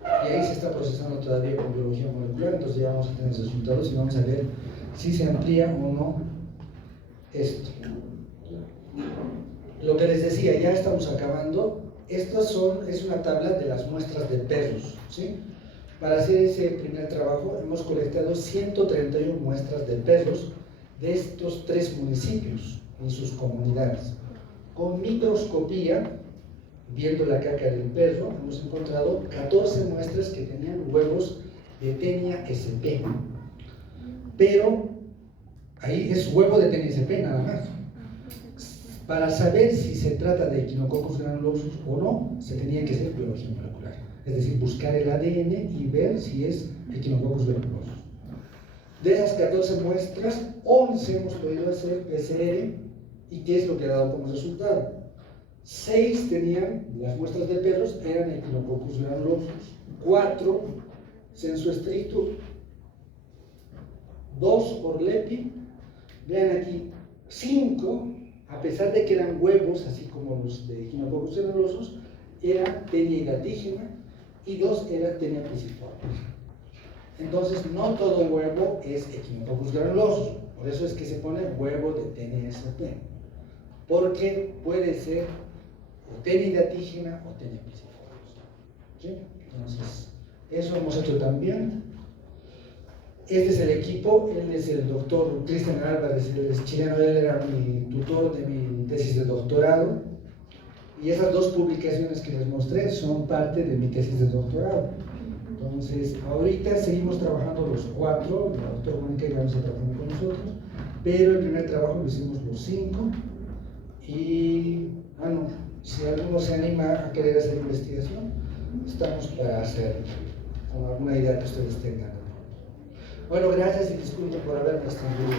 y ahí se está procesando todavía con biología molecular. Entonces ya vamos a tener resultados y vamos a ver si se amplía o no esto. Lo que les decía, ya estamos acabando. Es una tabla de las muestras de perros, ¿sí? Para hacer ese primer trabajo hemos colectado 131 muestras de perros de estos 3 municipios y sus comunidades. Con microscopía, viendo la caca del perro, hemos encontrado 14 muestras que tenían huevos de Taenia sp. Pero ahí es huevo de Taenia sp nada más. Para saber si se trata de equinococcus granulosus o no, se tenía que hacer biología molecular. Es decir, buscar el ADN y ver si es equinococcus granulosus. De esas 14 muestras, 11 hemos podido hacer PCR. ¿Y qué es lo que ha dado como resultado? 6 tenían, las muestras de perros eran equinococcus granulosus, 4 censo estricto, 2 orlepi, vean aquí, 5, a pesar de que eran huevos, así como los de equinococcus granulosus, era Taenia hidatígena, y 2 era Taenia pisciforme. Entonces, no todo huevo es equinococcus granulosus, por eso es que se pone huevo de Taenia sp, porque puede ser o Taenia hidatígena o Taenia pisciforme, ¿sí? Entonces, eso hemos hecho también. Este es el equipo. Él es el doctor Cristian Álvarez, él es chileno, él era mi tutor de mi tesis de doctorado, y esas 2 publicaciones que les mostré son parte de mi tesis de doctorado. Entonces, ahorita seguimos trabajando los 4, la doctora Mónica Iván está trabajando con nosotros, pero el primer trabajo lo hicimos los 5, y bueno, si alguno se anima a querer hacer investigación, estamos para hacerlo, con alguna idea que ustedes tengan. Bueno, gracias y disculpen por haberme extendido.